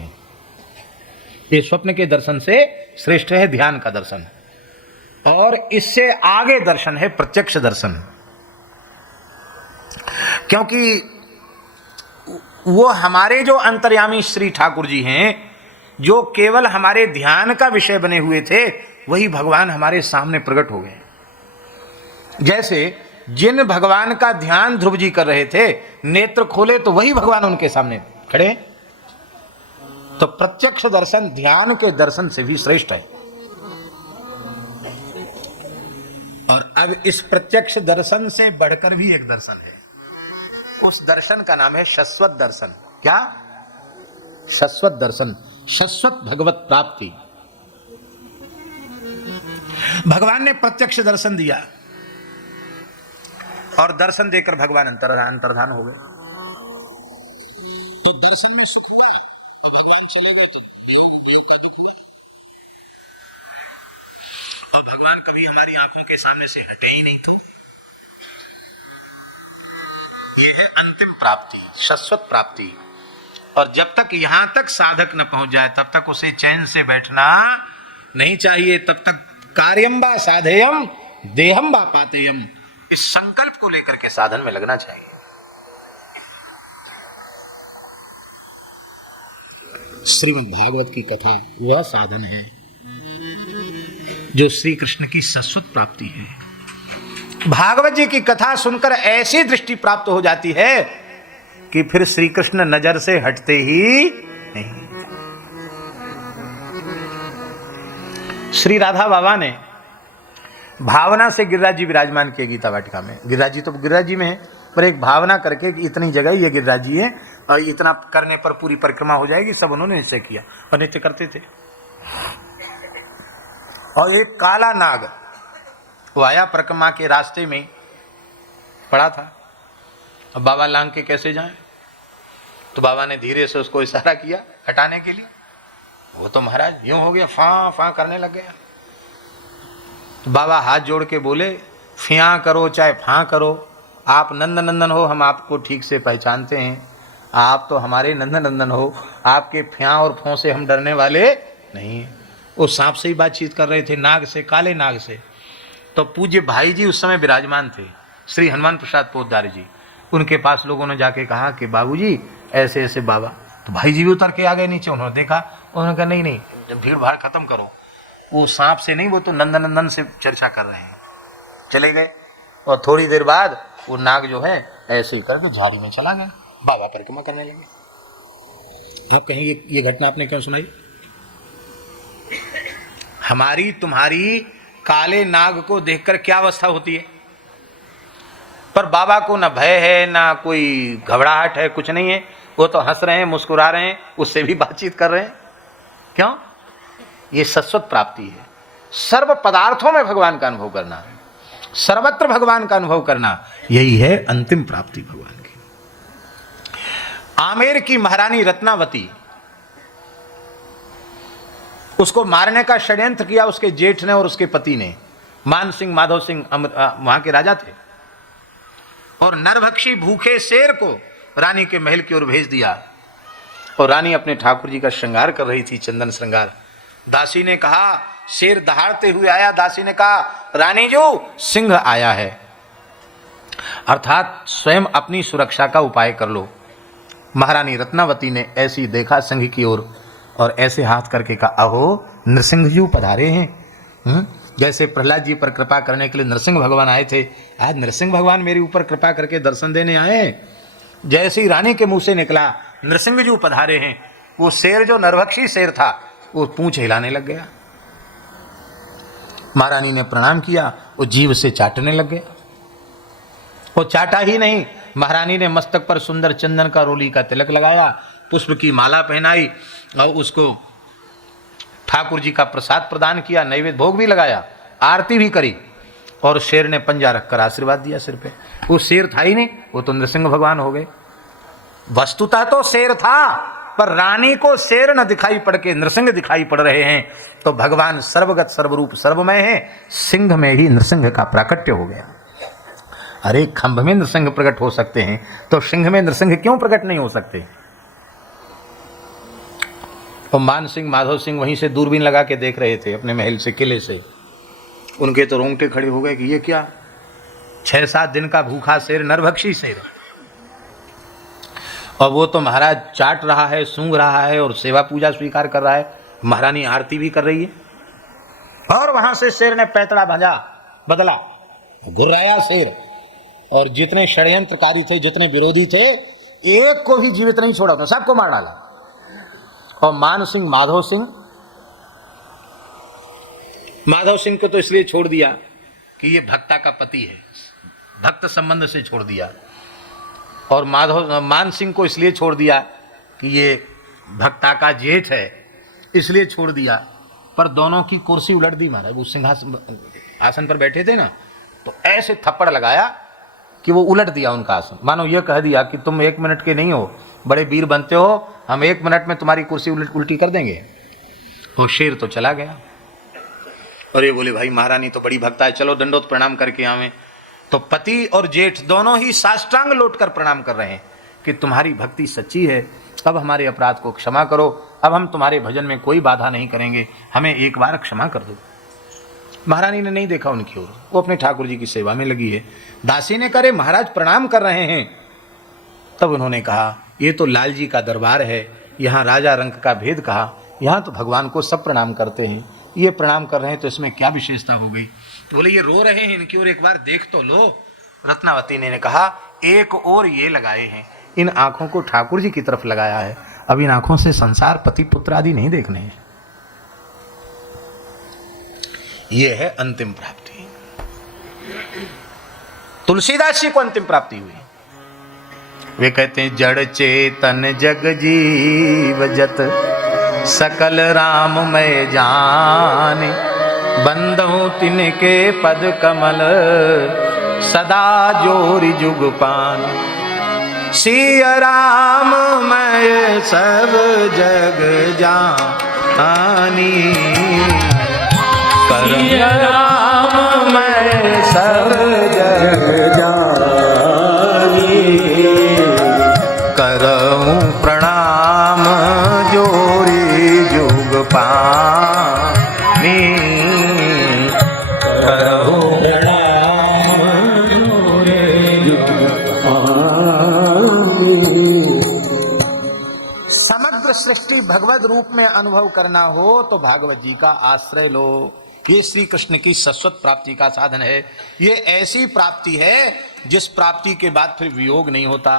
ये स्वप्न के दर्शन से श्रेष्ठ है ध्यान का दर्शन। और इससे आगे दर्शन है प्रत्यक्ष दर्शन, क्योंकि वो हमारे जो अंतर्यामी श्री ठाकुर जी हैं, जो केवल हमारे ध्यान का विषय बने हुए थे, वही भगवान हमारे सामने प्रकट हो गए। जैसे जिन भगवान का ध्यान ध्रुव जी कर रहे थे, नेत्र खोले तो वही भगवान उनके सामने खड़े। तो प्रत्यक्ष दर्शन ध्यान के दर्शन से भी श्रेष्ठ है। और अब इस प्रत्यक्ष दर्शन से बढ़कर भी एक दर्शन है, उस दर्शन का नाम है शाश्वत दर्शन। क्या? शाश्वत दर्शन, शाश्वत भगवत प्राप्ति। भगवान ने प्रत्यक्ष दर्शन दिया और दर्शन देकर भगवान अंतर्धान हो गए। तो दर्शन में सुख हुआ और भगवान चले गए तो दुख हुआ। और भगवान कभी हमारी आंखों के सामने से हटे ही नहीं थे। ये है अंतिम प्राप्ति, शाश्वत प्राप्ति। और जब तक यहां तक साधक न पहुंच जाए तब तक उसे चैन से बैठना नहीं चाहिए। तब तक कार्यम वा साधेयम देहम वा पातेयम, इस संकल्प को लेकर के साधन में लगना चाहिए। श्रीमद् भागवत की कथा वह साधन है जो श्री कृष्ण की शाश्वत प्राप्ति है। भागवत जी की कथा सुनकर ऐसी दृष्टि प्राप्त हो जाती है कि फिर श्री कृष्ण नजर से हटते ही नहीं। श्री राधा बाबा ने भावना से गिरिराज जी विराजमान किए गीता वाटिका में। गिरिराज जी तो गिरिराज जी में है, पर एक भावना करके इतनी जगह ये गिरिराज जी है और इतना करने पर पूरी परिक्रमा हो जाएगी, सब उन्होंने निश्चय किया और नित्य करते थे। और एक काला नाग वो आया परिक्रमा के रास्ते में पड़ा था। अब बाबा लांग के कैसे जाएं? तो बाबा ने धीरे से उसको इशारा किया हटाने के लिए। वो तो महाराज यूं हो गया, फां फां करने लग गया। तो बाबा हाथ जोड़ के बोले, फिया करो चाहे फां करो, आप नंद नंदन हो, हम आपको ठीक से पहचानते हैं। आप तो हमारे नंद नंदन हो, आपके फ्या और फों से हम डरने वाले नहीं हैं। वो सांप से ही बातचीत कर रहे थे, नाग से, काले नाग से। तो पूज्य भाई जी उस समय विराजमान थे, श्री हनुमान प्रसाद पोद्दार जी। उनके पास लोगों ने जाके कहा कि बाबूजी ऐसे ऐसे बाबा। तो भाई जी भी उतर के आ गए नीचे। उन्होंने देखा, उन्होंने कहा नहीं नहीं, जब भीड़ भाड़ खत्म करो, वो सांप से नहीं, वो तो नंदनंदन से चर्चा कर रहे हैं। चले गए और थोड़ी देर बाद वो नाग जो है ऐसे ही करके झाड़ी में चला गया। बाबा परिक्रमा करने लगे। आप कहेंगे ये घटना आपने क्यों सुनाई? हमारी तुम्हारी काले नाग को देखकर क्या अवस्था होती है, पर बाबा को ना भय है ना कोई घबराहट है, कुछ नहीं है। वो तो हंस रहे हैं, मुस्कुरा रहे हैं, उससे भी बातचीत कर रहे हैं। क्यों? ये शाश्वत प्राप्ति है। सर्व पदार्थों में भगवान का अनुभव करना, सर्वत्र भगवान का अनुभव करना, यही है अंतिम प्राप्ति भगवान की। आमेर की महारानी रत्नावती, उसको मारने का षड्यंत्र किया उसके जेठ ने और उसके पति ने। मान सिंह माधव सिंह वहां के राजा थे, और नरभक्षी भूखे शेर को रानी के महल की ओर भेज दिया। और रानी अपने ठाकुर जी का श्रृंगार कर रही थी, चंदन श्रृंगार। दासी ने कहा, शेर दहाड़ते हुए आया। दासी ने कहा, रानी जो सिंह आया है, अर्थात स्वयं अपनी सुरक्षा का उपाय कर लो। महारानी रत्नावती ने ऐसी देखा सिंह की ओर और ऐसे हाथ करके कहा, अहो नृसिंह जी पधारे हैं। जैसे प्रहलाद जी पर कृपा करने के लिए नरसिंह भगवान आए थे, आज नरसिंह भगवान मेरे ऊपर कृपा करके दर्शन देने आए। जैसे ही रानी के मुंह से निकला, नरसिंह जी पधारे हैं, वो शेर जो नरभक्षी शेर था वो पूंछ हिलाने लग गया। महारानी ने प्रणाम किया, वो जीभ से चाटने लग गया। वो चाटा ही नहीं, महारानी ने मस्तक पर सुंदर चंदन का रोली का तिलक लगाया, पुष्प की माला पहनाई और उसको ठाकुर जी का प्रसाद प्रदान किया, नैवेद्य भोग भी लगाया। आरती भी करी और शेर ने पंजा रखकर आशीर्वाद दिया सिर पे। वो शेर था ही नहीं, वो तो नृसिंह भगवान हो गए। वस्तुतः तो शेर था, पर रानी को शेर न दिखाई पड़ के नृसिंह दिखाई पड़ रहे हैं, तो भगवान सर्वगत सर्वरूप सर्वमय है, सिंह में ही नृसिंह का प्राकट्य हो गया। अरे खंभ में नृसिंह प्रकट हो सकते हैं तो सिंह में नृसिंह क्यों प्रकट नहीं हो सकते? और मान सिंह माधव सिंह वहीं से दूरबीन लगा के देख रहे थे अपने महल से, किले से। उनके तो रोंगटे खड़े हो गए कि ये क्या, 6-7 दिन का भूखा शेर, नरभक्षी शेर, और वो तो महाराज चाट रहा है, सूंघ रहा है और सेवा पूजा स्वीकार कर रहा है, महारानी आरती भी कर रही है। और वहां से शेर ने पैतड़ा बदला, गुर्राया शेर, और जितने षड्यंत्रकारी थे, जितने विरोधी थे, एक को भी जीवित नहीं छोड़ा था, सबको मार डाला। और माधव सिंह को तो इसलिए छोड़ दिया कि ये भक्ता का पति है, भक्त संबंध से छोड़ दिया। और मान सिंह को इसलिए छोड़ दिया कि ये भक्ता का जेठ है, इसलिए छोड़ दिया। पर दोनों की कुर्सी उलट दी महाराज। वो सिंहासन आसन पर बैठे थे ना, तो ऐसे थप्पड़ लगाया कि वो उलट दिया उनका आसन, मानो ये कह दिया कि तुम 1 मिनट के नहीं हो, बड़े वीर बनते हो, हम 1 मिनट में तुम्हारी कुर्सी उल्टी कर देंगे। वो शेर तो चला गया। और ये बोले भाई महारानी तो बड़ी भक्ता है, चलो दंडोत प्रणाम करके आवे। तो पति और जेठ दोनों ही साष्टांग लौट कर प्रणाम कर रहे हैं कि तुम्हारी भक्ति सच्ची है, अब हमारे अपराध को क्षमा करो, अब हम तुम्हारे भजन में कोई बाधा नहीं करेंगे, हमें एक बार क्षमा कर दो। महारानी ने नहीं देखा उनकी ओर, वो अपने ठाकुर जी की सेवा में लगी है। दासी ने करे महाराज प्रणाम कर रहे हैं, तब उन्होंने कहा ये तो लाल जी का दरबार है, यहाँ राजा रंक का भेद कहा, यहाँ तो भगवान को सब प्रणाम करते हैं, ये प्रणाम कर रहे हैं तो इसमें क्या विशेषता हो गई? तो बोले ये रो रहे हैं, इनकी ओर एक बार देख तो लो। रत्नावती ने कहा एक और ये लगाए हैं, इन आंखों को ठाकुर जी की तरफ लगाया है, अब इन आंखों से संसार पति पुत्र आदि नहीं देखने हैं। ये है अंतिम प्राप्ति। तुलसीदास जी को अंतिम प्राप्ति हुई। वे कहते हैं जड़ चेतन जग जीव जत सकल राम मैं जाने, बंधु तिनके पद कमल सदा जोरि जुग पान। सिया राम मैं सब जग जानी, सिया राम मैं सब जग जानी, करऊं प्रणाम जोरि जुग पानी, करऊं प्रणाम जोरि जुग पानी। समग्र सृष्टि भगवत रूप में अनुभव करना हो तो भागवत जी का आश्रय लो। ये श्री कृष्ण की शाश्वत प्राप्ति का साधन है। ये ऐसी प्राप्ति है जिस प्राप्ति के बाद फिर वियोग नहीं होता,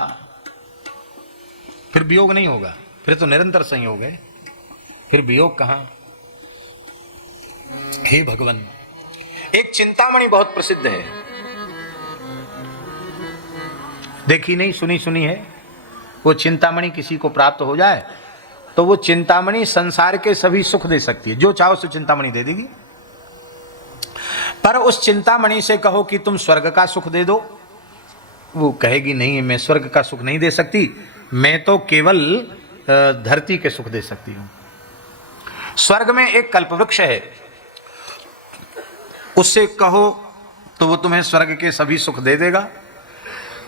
फिर वियोग नहीं होगा, फिर तो निरंतर संयोग है, फिर वियोग कहां? हे भगवान, एक चिंतामणि बहुत प्रसिद्ध है, देखी नहीं सुनी सुनी है। वो चिंतामणि किसी को प्राप्त हो जाए तो वो चिंतामणि संसार के सभी सुख दे सकती है, जो चाहो उसे चिंतामणि दे देगी। पर उस चिंतामणि से कहो कि तुम स्वर्ग का सुख दे दो, वो कहेगी नहीं, मैं स्वर्ग का सुख नहीं दे सकती, मैं तो केवल धरती के सुख दे सकती हूं। स्वर्ग में एक कल्पवृक्ष है, उससे कहो तो वो तुम्हें स्वर्ग के सभी सुख दे देगा।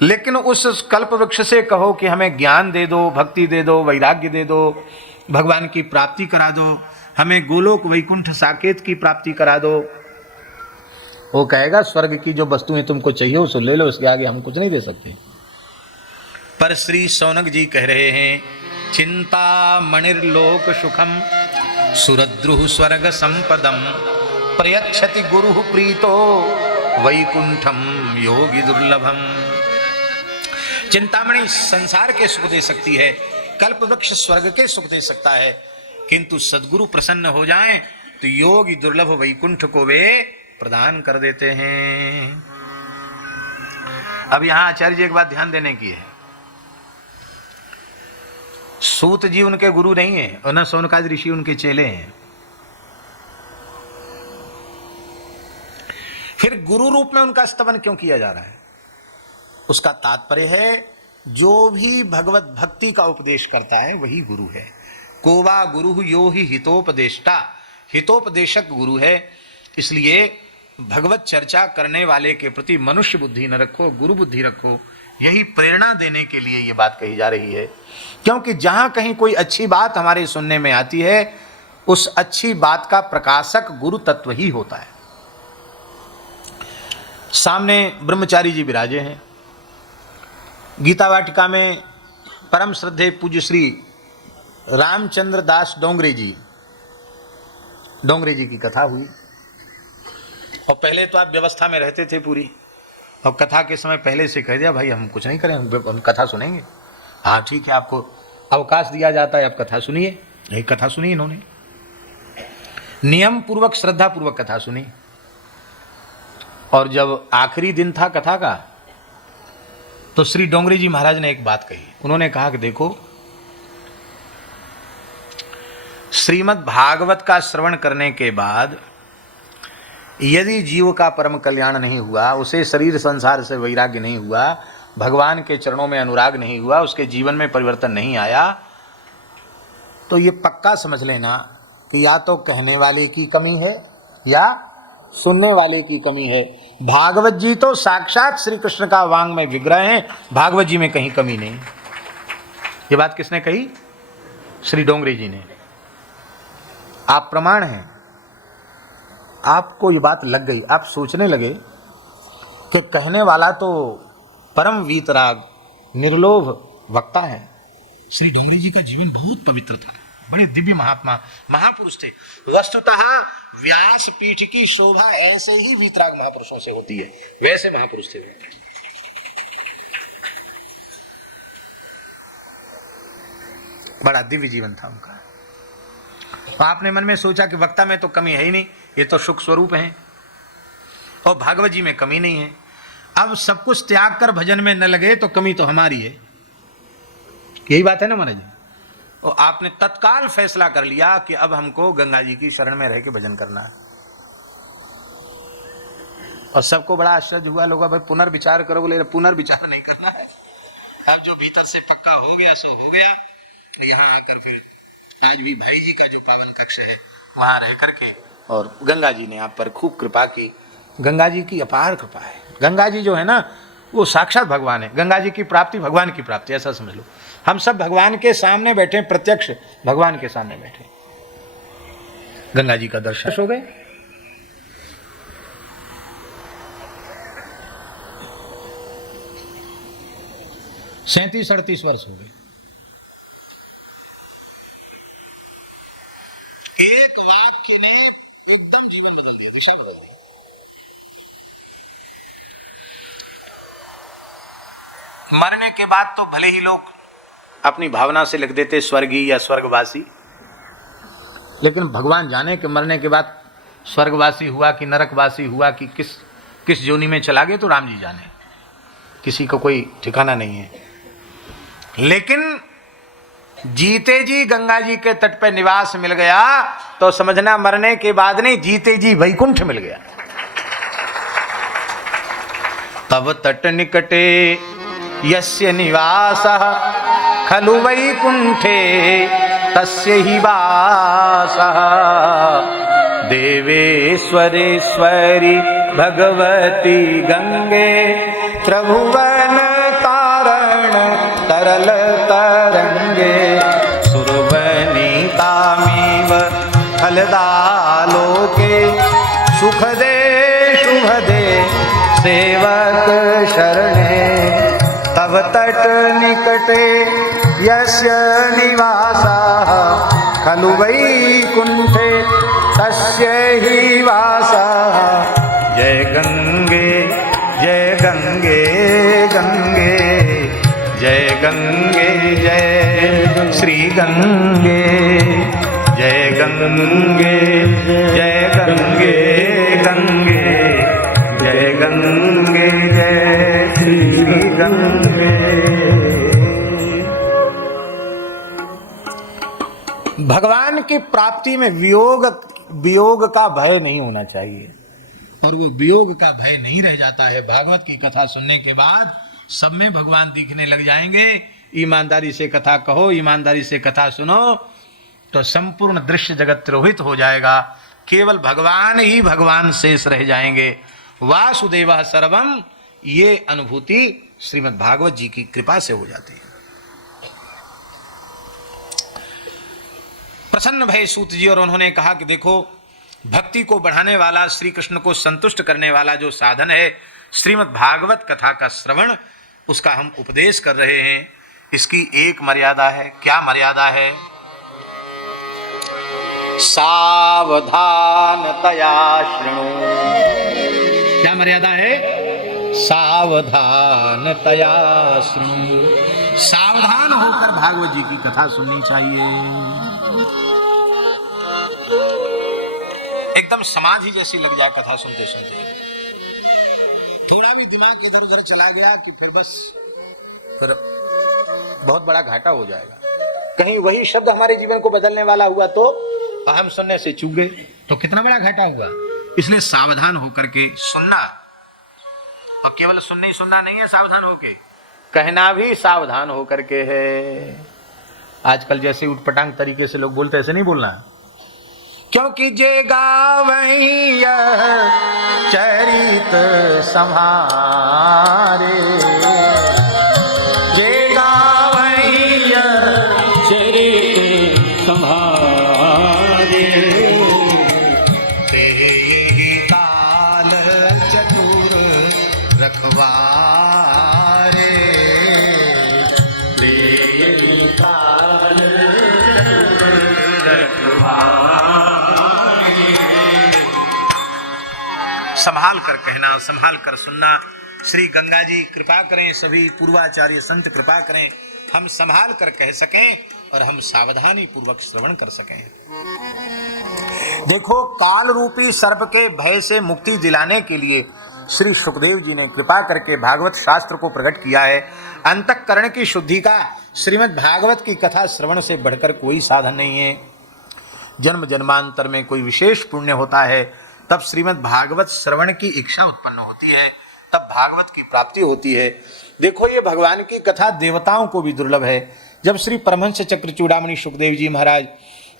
लेकिन उस कल्पवृक्ष से कहो कि हमें ज्ञान दे दो, भक्ति दे दो, वैराग्य दे दो, भगवान की प्राप्ति करा दो, हमें गोलोक वैकुंठ साकेत की प्राप्ति करा दो, वो कहेगा स्वर्ग की जो वस्तुएं तुमको चाहिए उसे ले लो, इसके आगे हम कुछ नहीं दे सकते। पर श्री शौनक जी कह रहे हैं चिंता मणिर्लोक सुखम सुरद्रुह स्वर्ग संपदम प्रयच्छति गुरु प्रीतो वैकुंठम योगी दुर्लभम। चिंतामणि संसार के सुख दे सकती है, कल्पवृक्ष स्वर्ग के सुख दे सकता है, किंतु सद्गुरु प्रसन्न हो जाएं तो योगी दुर्लभ वैकुंठ को वे प्रदान कर देते हैं। अब यहां आचार्य जी एक बात ध्यान देने की है, सूत जी उनके गुरु नहीं है और न शौनकादि ऋषि उनके चेले हैं। गुरु रूप में उनका स्तवन क्यों किया जा रहा है? उसका तात्पर्य है जो भी भगवत भक्ति का उपदेश करता है वही गुरु है। कोवा गुरु यो ही हितोपदेष्टा, हितोपदेशक गुरु है। इसलिए भगवत चर्चा करने वाले के प्रति मनुष्य बुद्धि न रखो, गुरु बुद्धि रखो। यही प्रेरणा देने के लिए ये बात कही जा रही है। क्योंकि जहां कहीं कोई अच्छी बात हमारे सुनने में आती है, उस अच्छी बात का प्रकाशक गुरु तत्व ही होता है। सामने ब्रह्मचारी जी विराजे हैं। गीता वाटिका में परम श्रद्धेय पूज्य श्री रामचंद्र दास डोंगरे जी की कथा हुई। और पहले तो आप व्यवस्था में रहते थे पूरी, और कथा के समय पहले से कह दिया भाई हम कुछ नहीं करें, हम कथा सुनेंगे। हाँ ठीक है, आपको अवकाश दिया जाता है, आप कथा सुनिए। यही कथा सुनी इन्होंने, नियम पूर्वक श्रद्धा पूर्वक कथा सुनी। और जब आखिरी दिन था कथा का, तो श्री डोंगरे जी महाराज ने एक बात कही। उन्होंने कहा कि देखो, श्रीमद् भागवत का श्रवण करने के बाद यदि जीव का परम कल्याण नहीं हुआ, उसे शरीर संसार से वैराग्य नहीं हुआ, भगवान के चरणों में अनुराग नहीं हुआ, उसके जीवन में परिवर्तन नहीं आया, तो ये पक्का समझ लेना कि या तो कहने वाले की कमी है या सुनने वाले की कमी है। भागवत जी तो साक्षात श्री कृष्ण का वांग में विग्रह है, भागवत जी में कहीं कमी नहीं। ये बात किसने कही? श्री डोंगरे जी ने। आप प्रमाण हैं, आपको ये बात लग गई, आप सोचने लगे कि कहने वाला तो परम वीतराग निर्लोभ वक्ता है। श्री डोंगरे जी का जीवन बहुत पवित्र था, बड़े दिव्य महात्मा महापुरुष थे। वस्तुतः व्यास पीठ की शोभा ऐसे ही वीतराग महापुरुषों से होती है, वैसे महापुरुष थे। बड़ा दिव्य जीवन था उनका। तो आपने मन में सोचा कि वक्ता में तो कमी है ही नहीं, ये तो सुख स्वरूप हैं, और भागवत जी में कमी नहीं है। अब सब कुछ त्याग कर भजन में न लगे तो कमी तो हमारी है। यही बात है ना महाराज। और आपने तत्काल फैसला कर लिया कि अब हमको गंगा जी की शरण में रह के भजन करना है। और सबको बड़ा आश्चर्य हुआ। लोग भाई पुनर्विचार करो, बोले पुनर्विचार नहीं करना है, अब जो भीतर से पक्का हो गया सो हो गया। यहाँ आकर फिर आज भी भाई जी का जो पावन कक्ष है वहां रह करके, और गंगा जी ने आप पर खूब कृपा की। गंगा जी की अपार कृपा है। गंगा जी जो है ना, वो साक्षात भगवान है। गंगा जी की प्राप्ति भगवान की प्राप्ति, ऐसा समझ लो। हम सब भगवान के सामने बैठे, प्रत्यक्ष भगवान के सामने बैठे। गंगा जी का दर्शन हो गए। सैंतीस 38 वर्ष हो गए। एक वाक्य ने एकदम जीवन बदल दिया, दिशा बदल दी। मरने के बाद तो भले ही लोग अपनी भावना से लिख देते स्वर्गीय या स्वर्गवासी, लेकिन भगवान जाने कि मरने के बाद स्वर्गवासी हुआ कि नरकवासी हुआ कि किस योनि में चला गया, तो राम जी जाने, किसी को कोई ठिकाना नहीं है। लेकिन जीते जी गंगा जी के तट पे निवास मिल गया तो समझना मरने के बाद नहीं, जीते जी वैकुंठ मिल गया। तब तट निकटे यस्य निवासः खलु वैकुंठे तस्य हि वासः। देवेश्वरेश्वरी भगवती गंगे त्रिभुवन तारण तरल तरंगे। सुरवनितामिव फलदालोके सुखदे शुभदे सेवक शरणे। तब तट निकटे यस्य निवासः खलु वैकुंठे तस्य हि वासः। जय गंगे जय गंगे गंगे जय गंगे जय श्री गंगे। जय गंगे जय गंगे गंगे जय गंगे जय श्री गंगे। भगवान की प्राप्ति में वियोग का भय नहीं होना चाहिए। और वो वियोग का भय नहीं रह जाता है। भागवत की कथा सुनने के बाद सब में भगवान दिखने लग जाएंगे। ईमानदारी से कथा कहो, ईमानदारी से कथा सुनो, तो संपूर्ण दृश्य जगत तिरोहित हो जाएगा। केवल भगवान ही भगवान शेष रह जाएंगे। वासुदेव सर्वम, ये अनुभूति श्रीमद् भागवत जी की कृपा से हो जाती है। प्रसन्न भय सूत जी और उन्होंने कहा कि देखो, भक्ति को बढ़ाने वाला, श्री कृष्ण को संतुष्ट करने वाला जो साधन है श्रीमद् भागवत कथा का श्रवण, उसका हम उपदेश कर रहे हैं। इसकी एक मर्यादा है। क्या मर्यादा है? सावधानतया शृणु। क्या मर्यादा है? सावधानतया शृणु। सावधान होकर भागवत जी की कथा सुननी चाहिए। एकदम समाधि जैसी लग जाए कथा सुनते सुनते। थोड़ा भी दिमाग इधर उधर चला गया कि फिर बस फिर बहुत बड़ा घाटा हो जाएगा। कहीं वही शब्द हमारे जीवन को बदलने वाला हुआ तो हम सुनने से चूक गए तो कितना बड़ा घाटा हुआ। इसलिए सावधान होकर के सुनना, और केवल सुनना ही सुनना नहीं है, सावधान होके कहना भी सावधान होकर के है। आजकल जैसे उटपटांग तरीके से लोग बोलते, ऐसे नहीं बोलना। क्योंकि जे गावई चरित संहारे, जे गावई चरित संहारे, ते यही ताल चतुर रखवारे, ते यही ताल चतुर रखवारे। संभाल कर कहना, संभाल कर सुनना। श्री गंगा जी कृपा करें, सभी पूर्वाचार्य संत कृपा करें, हम संभाल कर कह सकें और हम सावधानी पूर्वक श्रवण कर सकें। देखो, काल रूपी सर्प के भय से मुक्ति दिलाने के लिए श्री सुखदेव जी ने कृपा करके भागवत शास्त्र को प्रकट किया है। अंतःकरण की शुद्धि का श्रीमद् भागवत की कथा श्रवण से बढ़कर कोई साधन नहीं है। जन्म जन्मांतर में कोई विशेष पुण्य होता है, तब श्रीमद् भागवत श्रवण की इच्छा उत्पन्न होती है, तब भागवत की प्राप्ति होती है। देखो, ये भगवान की कथा देवताओं को भी दुर्लभ है। जब श्री परमहंस चक्र चूड़ामणि सुखदेव जी महाराज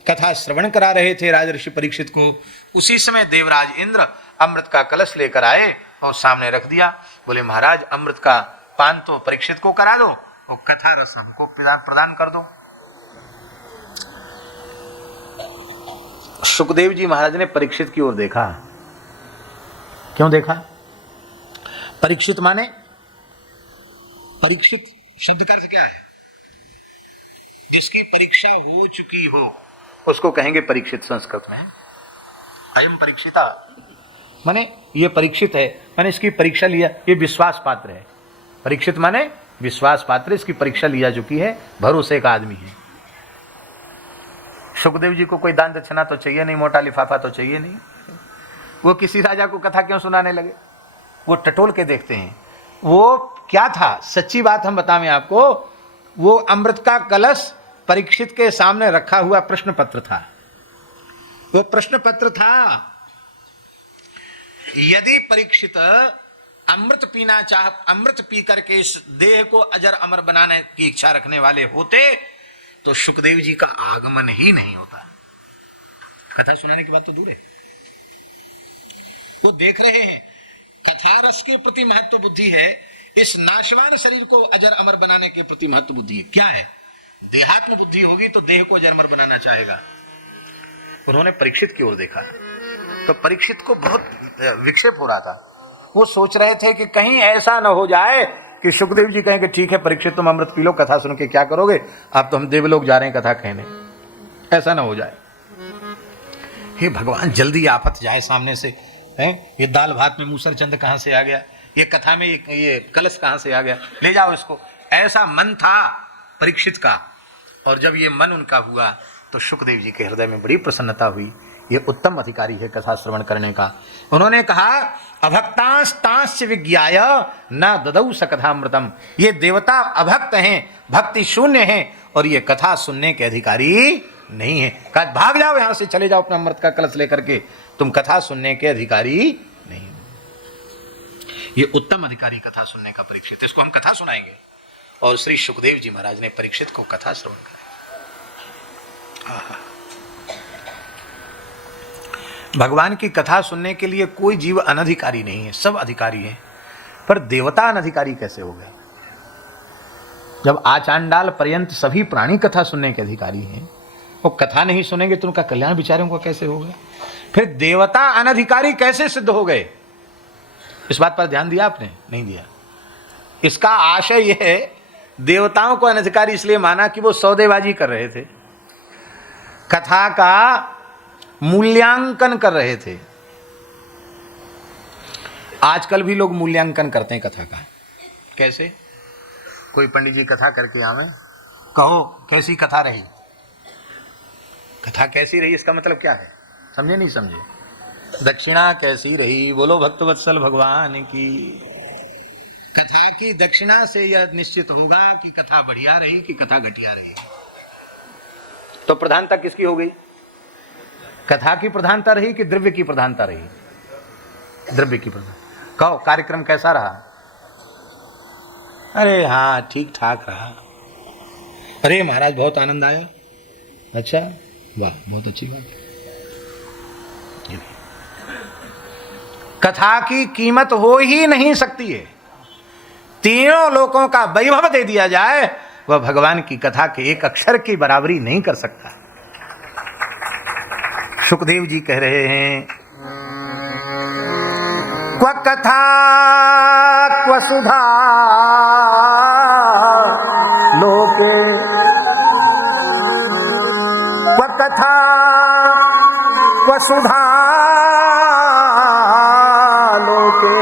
कथा श्रवण करा रहे थे राजर्षि परीक्षित को, उसी समय देवराज इंद्र अमृत का कलश लेकर आए और सामने रख दिया। बोले, महाराज अमृत का पान तो परीक्षित को करा दो, वो कथा रस हमको प्रदान कर दो। सुखदेव जी महाराज ने परीक्षित की ओर देखा। क्यों देखा? परीक्षित माने, परीक्षित शब्द का अर्थ क्या है? जिसकी परीक्षा हो चुकी हो उसको कहेंगे परीक्षित। संस्कृत में अयम परीक्षिता, माने ये परीक्षित है, माने इसकी परीक्षा लिया, ये विश्वास पात्र है। परीक्षित माने विश्वास पात्र, इसकी परीक्षा लिया चुकी है, भरोसे का आदमी है। सुखदेव जी को कोई दान दक्षिणा तो चाहिए नहीं, मोटा लिफाफा तो चाहिए नहीं। वो किसी राजा को कथा क्यों सुनाने लगे? वो टटोल के देखते हैं वो क्या था। सच्ची बात हम बताएं आपको, वो अमृत का कलश परीक्षित के सामने रखा हुआ प्रश्न पत्र था। वो प्रश्न पत्र था, यदि परीक्षित अमृत पीना चाह, अमृत पी करके इस देह को अजर अमर बनाने की इच्छा रखने वाले होते तो सुखदेव जी का आगमन ही नहीं होता। कथा सुनाने की बात तो दूर है। वो देख रहे हैं कथा रस के प्रति महत्व बुद्धि है, इस नाशवान शरीर को अजर अमर बनाने के प्रति महत्व बुद्धि है। क्या है? देहात्म बुद्धि होगी तो देह को अजर अमर बनाना चाहेगा। उन्होंने परीक्षित की ओर देखा तो परीक्षित को बहुत विक्षेप हो रहा था। वो सोच रहे थे कि कहीं ऐसा न हो जाए कि सुखदेव जी कहें कि ठीक है परीक्षित, तुम अमृत पी लो, कथा सुन के क्या करोगे, अब तो हम देवलोक जा रहे हैं कथा कहने। ऐसा ना हो जाए। हे भगवान, जल्दी आफत जाए सामने से। हैं, ये दाल भात में मूसर चंद कहां से आ गया, ये कथा में ये कलश कहां से आ गया, ले जाओ इसको। ऐसा मन था परीक्षित का। और जब ये मन उनका हुआ तो सुखदेव जी के हृदय में बड़ी प्रसन्नता हुई। ये उत्तम अधिकारी है कथा श्रवण करने का। उन्होंने कहा, अभक्तांस्तांश्च विज्ञाय न ददौ स कथामृतम। ये देवता अभक्त हैं, भक्ति शून्य हैं और ये कथा सुनने के अधिकारी नहीं है। कहा, भाग जाओ यहां से, चले जाओ अपना अमृत का कलश लेकर के, तुम कथा सुनने के अधिकारी नहीं। ये उत्तम अधिकारी कथा सुनने का परीक्षित। इसको हम कथा सुनाएंगे और श्री सुखदेव जी महाराज ने परीक्षित को कथा श्रवण कराई। भगवान की कथा सुनने के लिए कोई जीव अनधिकारी नहीं है, सब अधिकारी हैं। पर देवता अनधिकारी कैसे हो गए? जब आचांडाल पर्यंत सभी प्राणी कथा सुनने के अधिकारी हैं, वो कथा नहीं सुनेंगे तो उनका कल्याण बेचारों को कैसे होगा? फिर देवता अनधिकारी कैसे सिद्ध हो गए? इस बात पर ध्यान दिया आपने? नहीं दिया। इसका आशय यह है, देवताओं को अनधिकारी इसलिए माना कि वो सौदेबाजी कर रहे थे, कथा का मूल्यांकन कर रहे थे। आजकल भी लोग मूल्यांकन करते हैं कथा का। कैसे? कोई पंडित जी कथा करके आवे, कहो कैसी कथा रही? कथा कैसी रही इसका मतलब क्या है? समझे नहीं समझे? दक्षिणा कैसी रही? बोलो भक्तवत्सल भगवान की। कथा की दक्षिणा से यह निश्चित होगा कि कथा बढ़िया रही कि कथा घटिया रही। तो प्रधानता किसकी हो गई? कथा की प्रधानता रही कि द्रव्य की प्रधानता रही? द्रव्य की प्रधानता। कहो कार्यक्रम कैसा रहा? अरे हाँ ठीक ठाक रहा। अरे महाराज बहुत आनंद आया। अच्छा वाह बहुत अच्छी बात। कथा की कीमत हो ही नहीं सकती है। तीनों लोकों का वैभव दे दिया जाए, वह भगवान की कथा के एक अक्षर की बराबरी नहीं कर सकता। सुखदेव जी कह रहे हैं, क्व कथा क्व सुधा लोके, क्व कथा क्व सुधा लोके,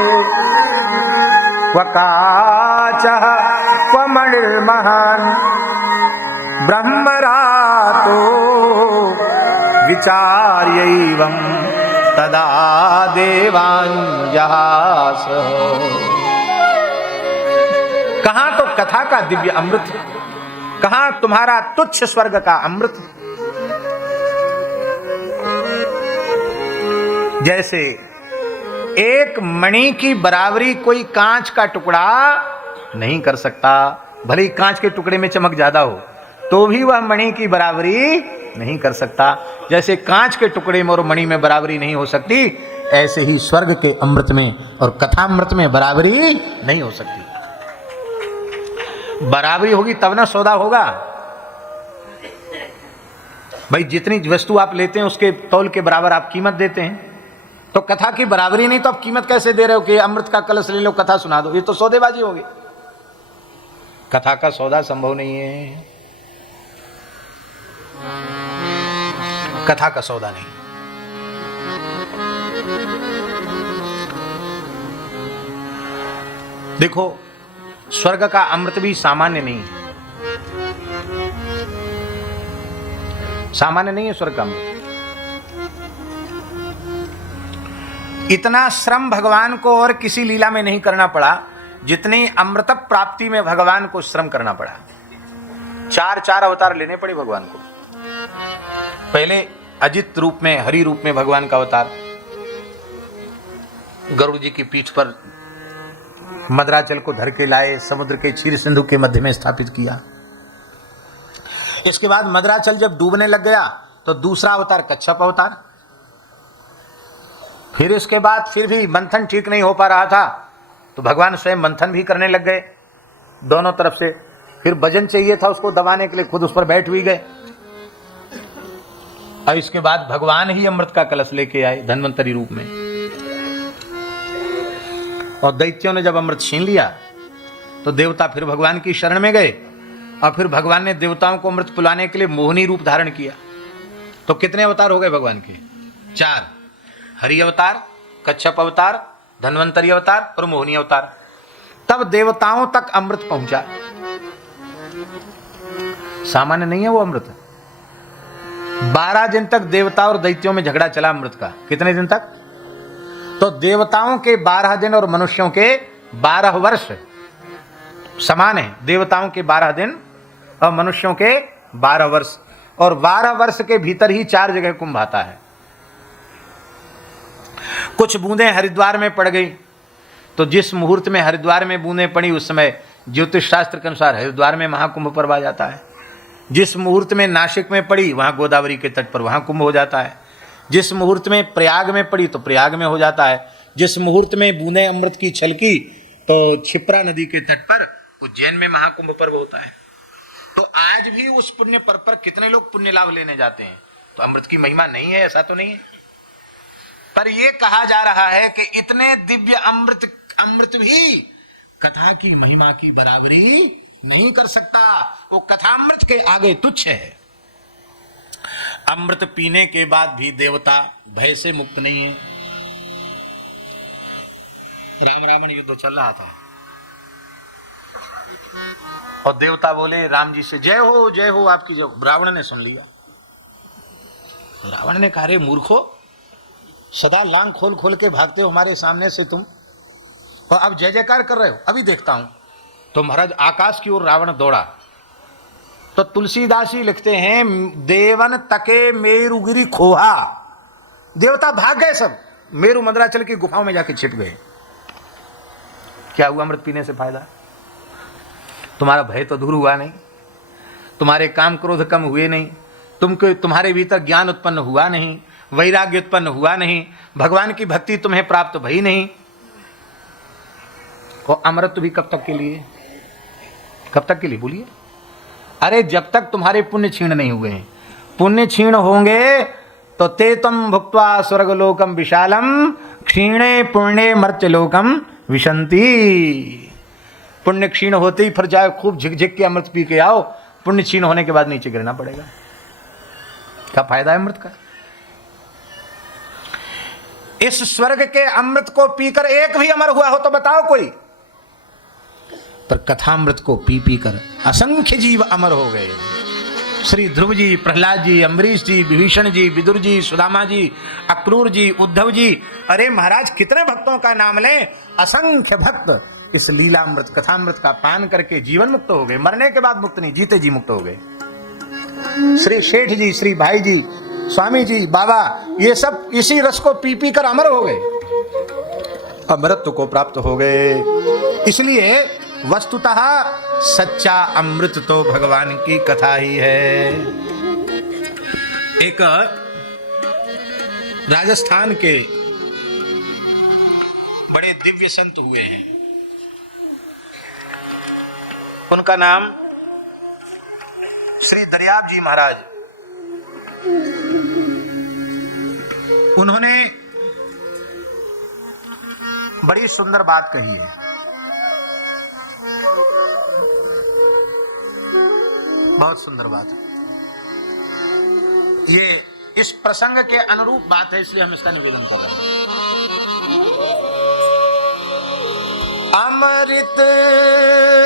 क्व काचः क्व मणिर्महान् ब्रह्मरातो विचार्यैवं तदा देवांजहास। कहां तो कथा का दिव्य अमृत, कहां तुम्हारा तुच्छ स्वर्ग का अमृत। जैसे एक मणि की बराबरी कोई कांच का टुकड़ा नहीं कर सकता। भले ही कांच के टुकड़े में चमक ज्यादा हो तो भी वह मणि की बराबरी नहीं कर सकता। जैसे कांच के टुकड़े में और मणि में बराबरी नहीं हो सकती, ऐसे ही स्वर्ग के अमृत में और कथामृत में बराबरी नहीं हो सकती। बराबरी होगी तब ना सौदा होगा। भाई जितनी वस्तु आप लेते हैं उसके तौल के बराबर आप कीमत देते हैं, तो कथा की बराबरी नहीं तो आप कीमत कैसे दे रहे हो कि अमृत का कलश ले लो कथा सुना दो? ये तो सौदेबाजी होगी। कथा का सौदा संभव नहीं है, कथा का सौदा नहीं। देखो स्वर्ग का अमृत भी सामान्य नहीं है, सामान्य नहीं है स्वर्ग का अमृत। इतना श्रम भगवान को और किसी लीला में नहीं करना पड़ा जितनी अमृत प्राप्ति में भगवान को श्रम करना पड़ा। चार अवतार लेने पड़े भगवान को। पहले अजित रूप में, हरि रूप में भगवान का अवतार, गरुड़ जी की पीठ पर मदराचल को धर के लाए, समुद्र के क्षीर सिंधु के मध्य में स्थापित किया। इसके बाद मदराचल जब डूबने लग गया तो दूसरा अवतार कच्छप अवतार। फिर इसके बाद फिर भी मंथन ठीक नहीं हो पा रहा था तो भगवान स्वयं मंथन भी करने लग गए दोनों तरफ से। फिर वजन चाहिए था उसको दबाने के लिए, खुद उस पर बैठ भी गए। और इसके बाद भगवान ही अमृत का कलश लेके आए धन्वंतरी रूप में। और दैत्यों ने जब अमृत छीन लिया तो देवता फिर भगवान की शरण में गए और फिर भगवान ने देवताओं को अमृत पिलाने के लिए मोहिनी रूप धारण किया। तो कितने अवतार हो गए भगवान के? 4। हरि अवतार, कच्छप अवतार, धन्वंतरी अवतार और मोहिनी अवतार। तब देवताओं तक अमृत पहुंचा। सामान्य नहीं है वो अमृत। 12 दिन तक देवता और दैत्यों में झगड़ा चला अमृत का। कितने दिन तक? तो देवताओं के 12 दिन और मनुष्यों के 12 वर्ष समान है। देवताओं के 12 दिन और मनुष्यों के 12 वर्ष, और 12 वर्ष के भीतर ही 4 जगह कुंभ आता है। कुछ बूंदें हरिद्वार में पड़ गई, तो जिस मुहूर्त में हरिद्वार में बूंदें पड़ी उस समय ज्योतिष शास्त्र के अनुसार हरिद्वार में महाकुंभ पर्व आ जाता है। जिस मुहूर्त में नासिक में पड़ी वहाँ गोदावरी के तट पर वहाँ कुंभ हो जाता है। जिस मुहूर्त में प्रयाग में पड़ी तो प्रयाग में हो जाता है। जिस मुहूर्त में बूंदे अमृत की छलकी तो क्षिप्रा नदी के तट पर उज्जैन में महाकुंभ पर्व होता है। तो आज भी उस पुण्य पर्व पर कितने लोग पुण्य लाभ लेने जाते हैं। तो अमृत की महिमा नहीं है ऐसा तो नहीं है, पर यह कहा जा रहा है कि इतने दिव्य अमृत भी कथा की महिमा की बराबरी नहीं कर सकता। वो कथामृत के आगे तुच्छ है। अमृत पीने के बाद भी देवता भय से मुक्त नहीं है। राम रावण युद्ध चल रहा था और देवता बोले राम जी से जय हो आपकी जय। रावण ने सुन लिया। रावण ने कहा रे मूर्खो, सदा लांग खोल खोल के भागते हो हमारे सामने से तुम, और अब जय जयकार कर रहे हो, अभी देखता हूं। तो महाराज आकाश की ओर रावण दौड़ा। तो तुलसीदास जी लिखते हैं देवन तके मेरुगिरी खोहा, देवता भाग गए सब, मेरु मंदराचल की गुफाओं में जाके छिप गए। क्या हुआ अमृत पीने से फायदा? तुम्हारा भय तो दूर हुआ नहीं, तुम्हारे काम क्रोध कम हुए नहीं, तुम्हारे भीतर ज्ञान उत्पन्न हुआ नहीं, वैराग्य उत्पन्न हुआ नहीं, भगवान की भक्ति तुम्हें प्राप्त भई नहीं। और अमृत भी कब तक के लिए? कब तक के लिए बोलिए? अरे जब तक तुम्हारे पुण्य क्षीण नहीं हुए हैं। पुण्य क्षीण होंगे तो ते तम भुक्त्वा स्वर्गलोकम विशालम क्षीणे पुण्य मर्त्यलोकम विशंति। पुण्य क्षीण होते ही फिर जाओ खूब झिक के अमृत पी के आओ, पुण्य क्षीण होने के बाद नीचे गिरना पड़ेगा। क्या फायदा है अमृत का? इस स्वर्ग के अमृत को पीकर एक भी अमर हुआ हो तो बताओ कोई? पर कथामृत को पी पी कर असंख्य जीव अमर हो गए। श्री ध्रुव जी, प्रहलाद जी, अम्बरीश जी, विभीषण जी, विदुर जी, सुदामा जी, अक्रूर जी, उद्धव जी, अरे महाराज कितने भक्तों का नाम लें। असंख्य भक्त इस लीलामृत कथामृत का पान करके जीवन मुक्त हो गए। मरने के बाद मुक्त नहीं, जीते जी मुक्त हो गए। श्री शेठ जी, श्री भाई जी, स्वामी जी, बाबा, ये सब इसी रस को पी पी कर अमर हो गए, अमरत्व को प्राप्त हो गए। इसलिए वस्तुतः सच्चा अमृत तो भगवान की कथा ही है। एक राजस्थान के बड़े दिव्य संत हुए हैं, उनका नाम श्री दरियाब जी महाराज। उन्होंने बड़ी सुंदर बात कही है, बहुत सुंदर बात। ये इस प्रसंग के अनुरूप बात है, इसलिए हम इसका निवेदन कर रहे हैं। अमृत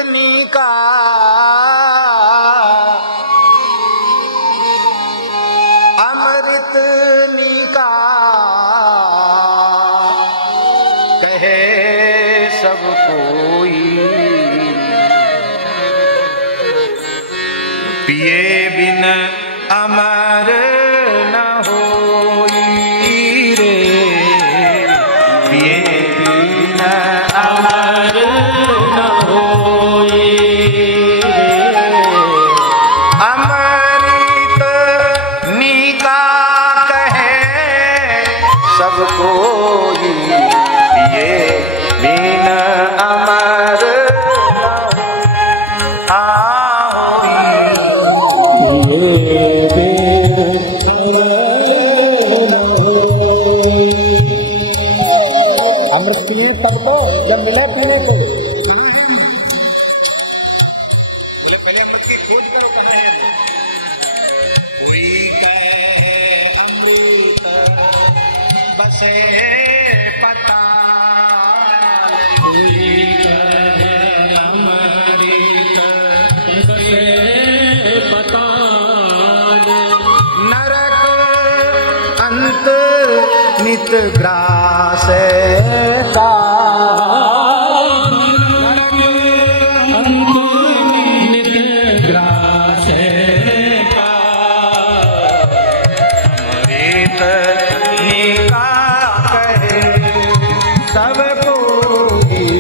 निका अमृत निका कहे सब कोई, पिए बिन अमर न होई रे, पिए बिन अमर न होई रे। अमृत निका कहे सब कोई, पिए बिन अमर अमृत पिए सबको, जब मिले पीने को बोले पहले अमृत की खोज करो कहाँ है। कोई कहे अमृत बसे पताल, कोई कहे अमृत बसे पताल, नरक अंत नित ग्रास का, नित ग्रास का, अमृत निका कहे सब कोई,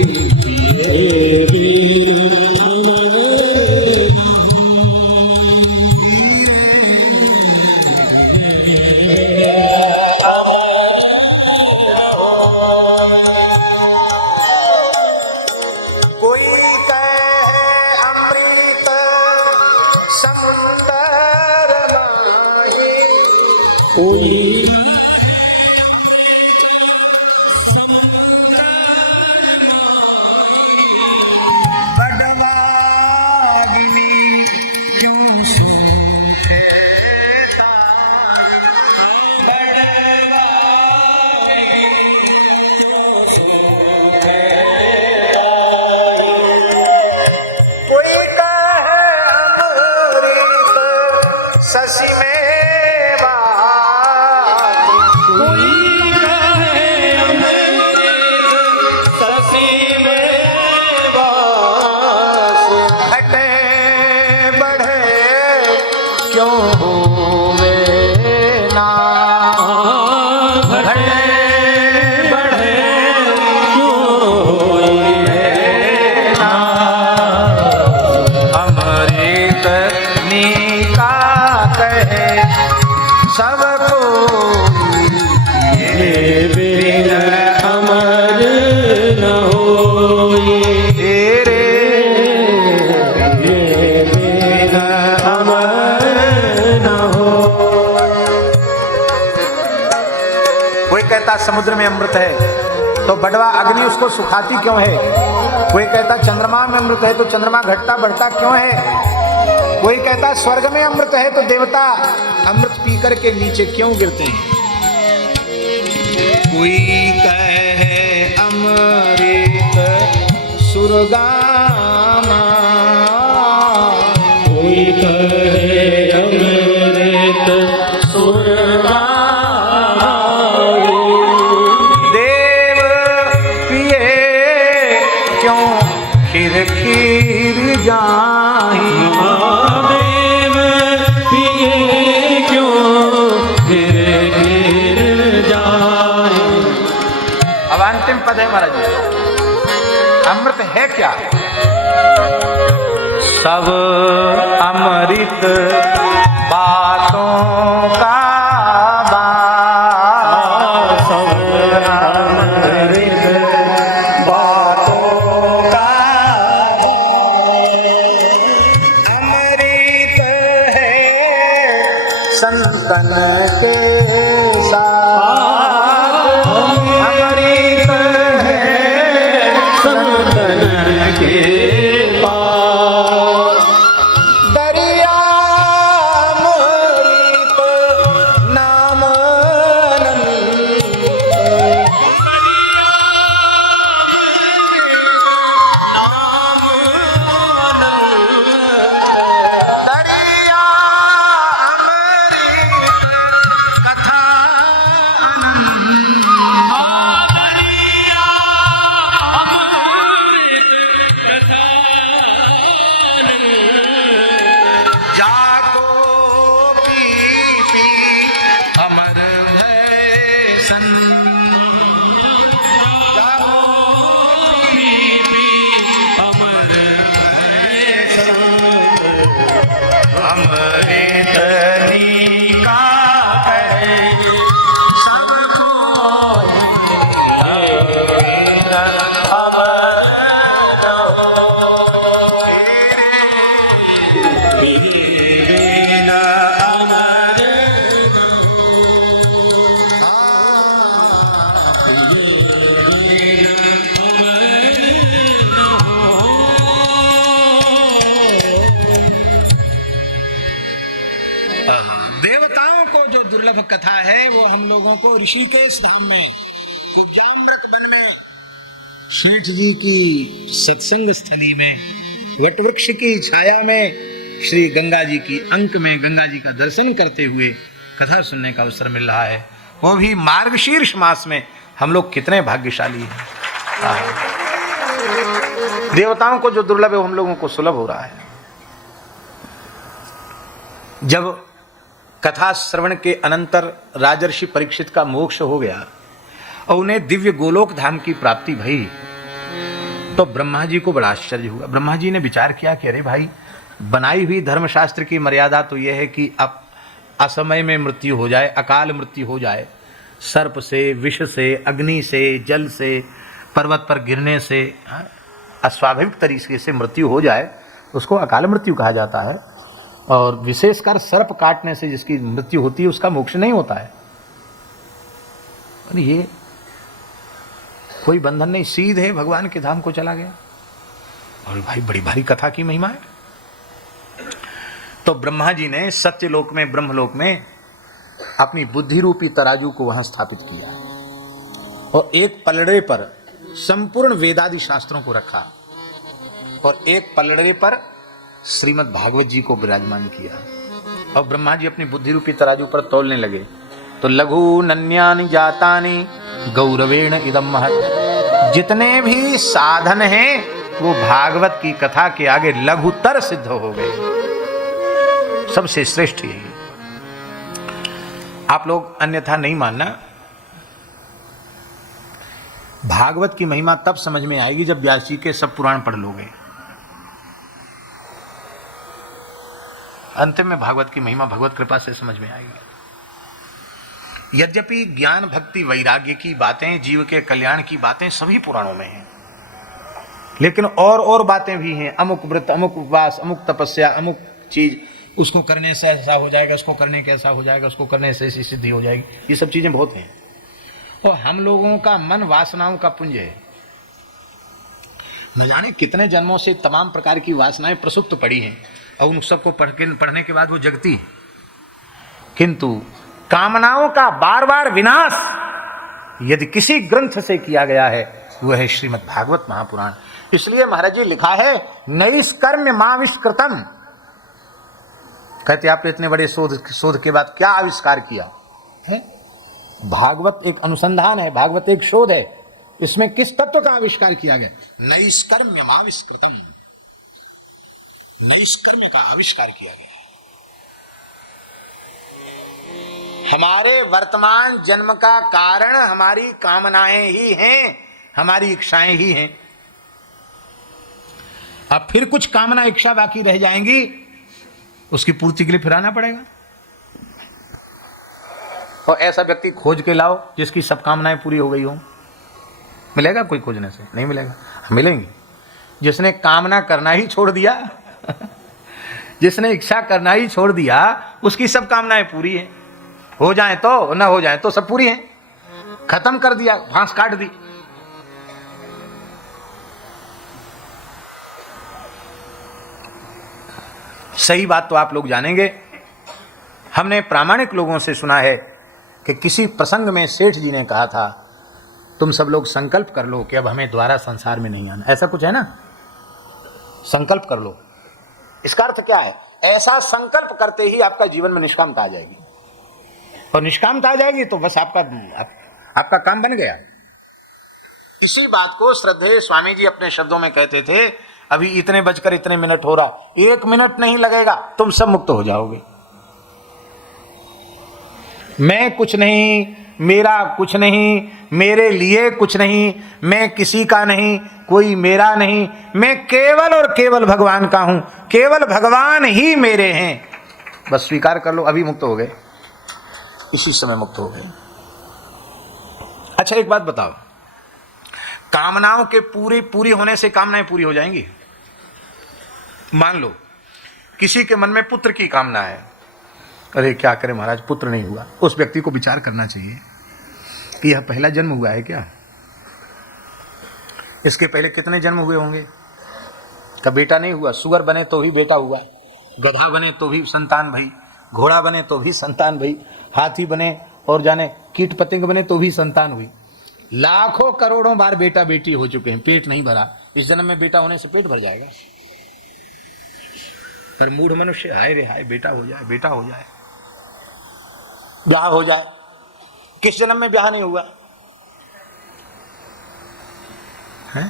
शशि में समुद्र में अमृत है तो बड़वा अग्नि उसको सुखाती क्यों है? कोई कहता चंद्रमा में अमृत है तो चंद्रमा घटता बढ़ता क्यों है? कोई कहता स्वर्ग में अमृत है तो देवता अमृत पी करके नीचे क्यों गिरते हैं? कोई कहे अमृत सुरगामा, कोई कहे अमृत सुरगामा, खीर जाहि देव पिए क्यों खीर जाहि। अब अंतिम पद है महाराज जी, अमृत है क्या? सब अमृत बातों का कथा है वो हम लोगों को ऋषिकेश धाम में उपजामृत वन में सेठ जी की सत्संग स्थली में वट वृक्ष की छाया में श्री गंगा जी की अंक में गंगा जी का दर्शन करते हुए कथा सुनने का अवसर मिल रहा है, वो भी मार्गशीर्ष मास में। हम लोग कितने भाग्यशाली हैं। देवताओं को जो दुर्लभ है हम लोगों को सुलभ हो रहा है। जब कथा श्रवण के अनंतर राजर्षि परीक्षित का मोक्ष हो गया और उन्हें दिव्य गोलोक धाम की प्राप्ति भई तो ब्रह्मा जी को बड़ा आश्चर्य हुआ। ब्रह्मा जी ने विचार किया कि अरे भाई, बनाई हुई धर्मशास्त्र की मर्यादा तो यह है कि अब असमय में मृत्यु हो जाए, अकाल मृत्यु हो जाए, सर्प से, विष से, अग्नि से, जल से, पर्वत पर गिरने से, अस्वाभाविक तरीके से मृत्यु हो जाए उसको अकाल मृत्यु कहा जाता है। और विशेषकर सर्प काटने से जिसकी मृत्यु होती है उसका मोक्ष नहीं होता है। और ये कोई बंधन नहीं, सीधे भगवान के धाम को चला गया। और भाई बड़ी भारी कथा की महिमा है। तो ब्रह्मा जी ने सत्यलोक में, ब्रह्मलोक में अपनी बुद्धि रूपी तराजू को वहां स्थापित किया और एक पलड़े पर संपूर्ण वेदादि शास्त्रों को रखा और एक पलड़े पर श्रीमद् भागवत जी को विराजमान किया। और ब्रह्मा जी अपनी बुद्धि रूपी तराजू पर तौलने लगे तो लघु नन्यानि जातानि गौरवेण इदम महत्, जितने भी साधन हैं वो भागवत की कथा के आगे लघुतर सिद्ध हो गए। सबसे श्रेष्ठ यही। आप लोग अन्यथा नहीं मानना। भागवत की महिमा तब समझ में आएगी जब व्यास जी के सब पुराण पढ़ लोगे। अंतिम में भागवत की महिमा भगवत कृपा से समझ में आएगी। यद्यपि ज्ञान, भक्ति, वैराग्य की बातें, जीव के कल्याण की बातें सभी पुराणों में हैं, लेकिन और बातें भी हैं। अमुक व्रत, अमुक उपवास, अमुक तपस्या, अमुक चीज, उसको करने से ऐसा हो जाएगा, उसको करने के ऐसा हो जाएगा, उसको करने से ऐसी सिद्धि हो जाएगी। ये सब चीजें बहुत हैं। और हम लोगों का मन वासनाओं का पुंज है। न जाने कितने जन्मों से तमाम प्रकार की वासनाएं प्रसुप्त पड़ी हैं और उन सबको पढ़ने के बाद वो जगती। किंतु कामनाओं का बार बार विनाश यदि किसी ग्रंथ से किया गया है वह है श्रीमद् भागवत महापुराण। इसलिए महाराज जी लिखा है नैष्कर्म्य माविष्कृतम। कहते आपने इतने बड़े शोध के बाद क्या आविष्कार किया है? भागवत एक अनुसंधान है, भागवत एक शोध है। इसमें किस तत्व का आविष्कार किया गया? नैष्कर्म्य माविष्कृतम, नैष्कर्म्य का आविष्कार किया गया। हमारे वर्तमान जन्म का कारण हमारी कामनाएं ही हैं, हमारी इच्छाएं ही हैं। अब फिर कुछ कामना इच्छा बाकी रह जाएंगी, उसकी पूर्ति के लिए फिर आना पड़ेगा। और ऐसा व्यक्ति खोज के लाओ जिसकी सब कामनाएं पूरी हो गई हो। मिलेगा कोई खोजने से? नहीं मिलेगा। मिलेंगे जिसने कामना करना ही छोड़ दिया जिसने इच्छा करना ही छोड़ दिया, उसकी सब कामनाएं पूरी हैं। हो जाए तो, ना हो जाए तो सब पूरी हैं। खत्म कर दिया, फांस काट दी। सही बात तो आप लोग जानेंगे। हमने प्रामाणिक लोगों से सुना है कि किसी प्रसंग में सेठ जी ने कहा था तुम सब लोग संकल्प कर लो कि अब हमें दोबारा संसार में नहीं आना। ऐसा कुछ है ना, संकल्प कर लो। इसका अर्थ क्या है? ऐसा संकल्प करते ही आपका जीवन में निष्कामता आ जाएगी, और निष्कामता आ जाएगी तो बस आपका काम बन गया। इसी बात को श्रद्धेय स्वामी जी अपने शब्दों में कहते थे, अभी इतने बजकर इतने मिनट हो रहा, 1 मिनट नहीं लगेगा, तुम सब मुक्त हो जाओगे। मैं कुछ नहीं, मेरा कुछ नहीं, मेरे लिए कुछ नहीं, मैं किसी का नहीं, कोई मेरा नहीं, मैं केवल और केवल भगवान का हूं, केवल भगवान ही मेरे हैं। बस स्वीकार कर लो, अभी मुक्त हो गए, इसी समय मुक्त हो गए। अच्छा एक बात बताओ, कामनाओं के पूरी होने से कामनाएं पूरी हो जाएंगी? मान लो किसी के मन में पुत्र की कामना है, अरे क्या करें महाराज पुत्र नहीं हुआ। उस व्यक्ति को विचार करना चाहिए कि यह पहला जन्म हुआ है क्या? इसके पहले कितने जन्म हुए होंगे? कब बेटा नहीं हुआ? सुअर बने तो भी बेटा हुआ, गधा बने तो भी संतान भई, घोड़ा बने तो भी संतान भई, हाथी बने और जाने कीट पतंग बने तो भी संतान हुई। लाखों करोड़ों बार बेटा बेटी हो चुके हैं, पेट नहीं भरा। इस जन्म में बेटा होने से पेट भर जाएगा। पर मूढ़ मनुष्य हाय रे हाय, बेटा हो जाए, बेटा हो जाए, ब्याह हो जाए। किस जन्म में ब्याह नहीं हुआ है?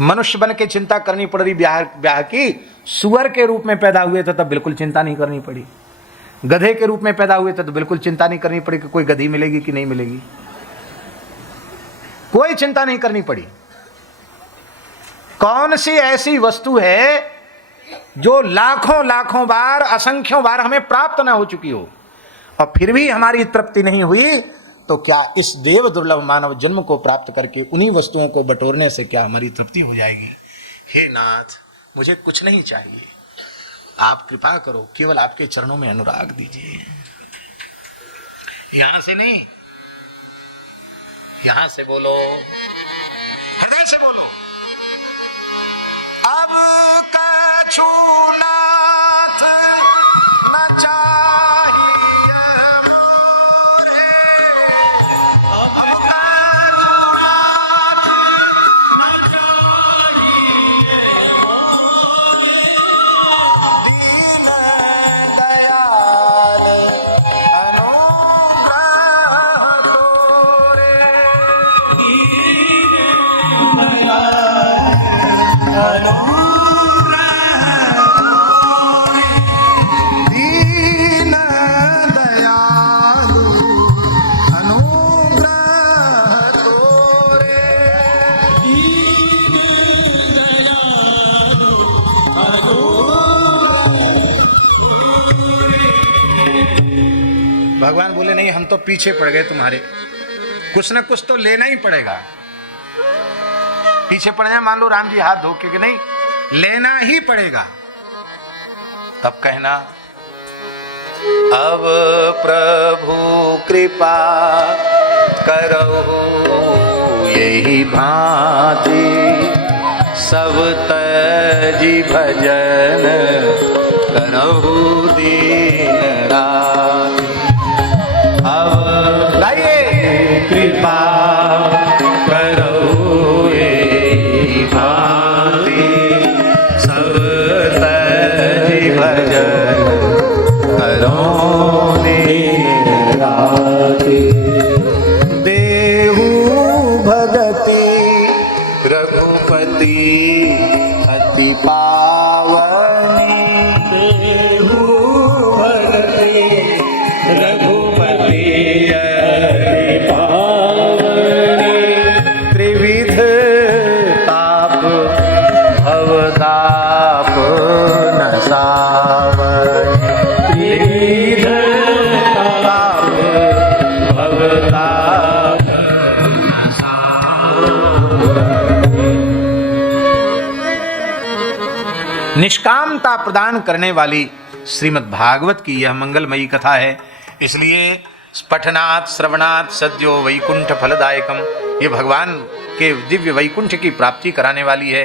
मनुष्य बन के चिंता करनी पड़ रही ब्याह की। सुअर के रूप में पैदा हुए थे तब बिल्कुल चिंता नहीं करनी पड़ी, गधे के रूप में पैदा हुए थे तो बिल्कुल चिंता नहीं करनी पड़ी कि कोई गधी मिलेगी कि नहीं मिलेगी, कोई चिंता नहीं करनी पड़ी। कौन सी ऐसी वस्तु है जो लाखों बार, असंख्यों बार हमें प्राप्त ना हो चुकी हो और फिर भी हमारी तृप्ति नहीं हुई? तो क्या इस देव दुर्लभ मानव जन्म को प्राप्त करके उन्हीं वस्तुओं को बटोरने से क्या हमारी तृप्ति हो जाएगी? हे नाथ, मुझे कुछ नहीं चाहिए, आप कृपा करो, केवल आपके चरणों में अनुराग दीजिए। यहां से नहीं, यहां से बोलो, हृदय से बोलो। अब कछुनाथ न चाहिए मोरे, अब कछुनाथ न चाहिए मोरे, दीन दयाल अनुग्रह तोरे, दीन दयाल दीन दयालु अनुग्रह तोरे, दीन दयालु अनुग्रह तोरे। भगवान बोले नहीं, हम तो पीछे पड़ गए तुम्हारे, कुछ न कुछ तो लेना ही पड़ेगा। पीछे पड़ जाए, मान लो राम जी हाथ धो के, नहीं लेना ही पड़ेगा। तब कहना अब प्रभु कृपा करहु यही भांति, सब तजी भजन करहु दिन रात। अब गाइए, कृपा करहु यही भांति, सब तजी भजन करो दिन राति। देहु भगति रघुपति अति पावनी, देहु भगति रघुपति अति पावनी, त्रिविध ताप भवताप नसावनी, त्रिविध ताप भवताप नसावनी। निष्कामता प्रदान करने वाली श्रीमद् भागवत की यह मंगलमयी कथा है। इसलिए पठनात् श्रवणात् सद्यो वैकुंठ फलदायकम, ये भगवान के दिव्य वैकुंठ की प्राप्ति कराने वाली है।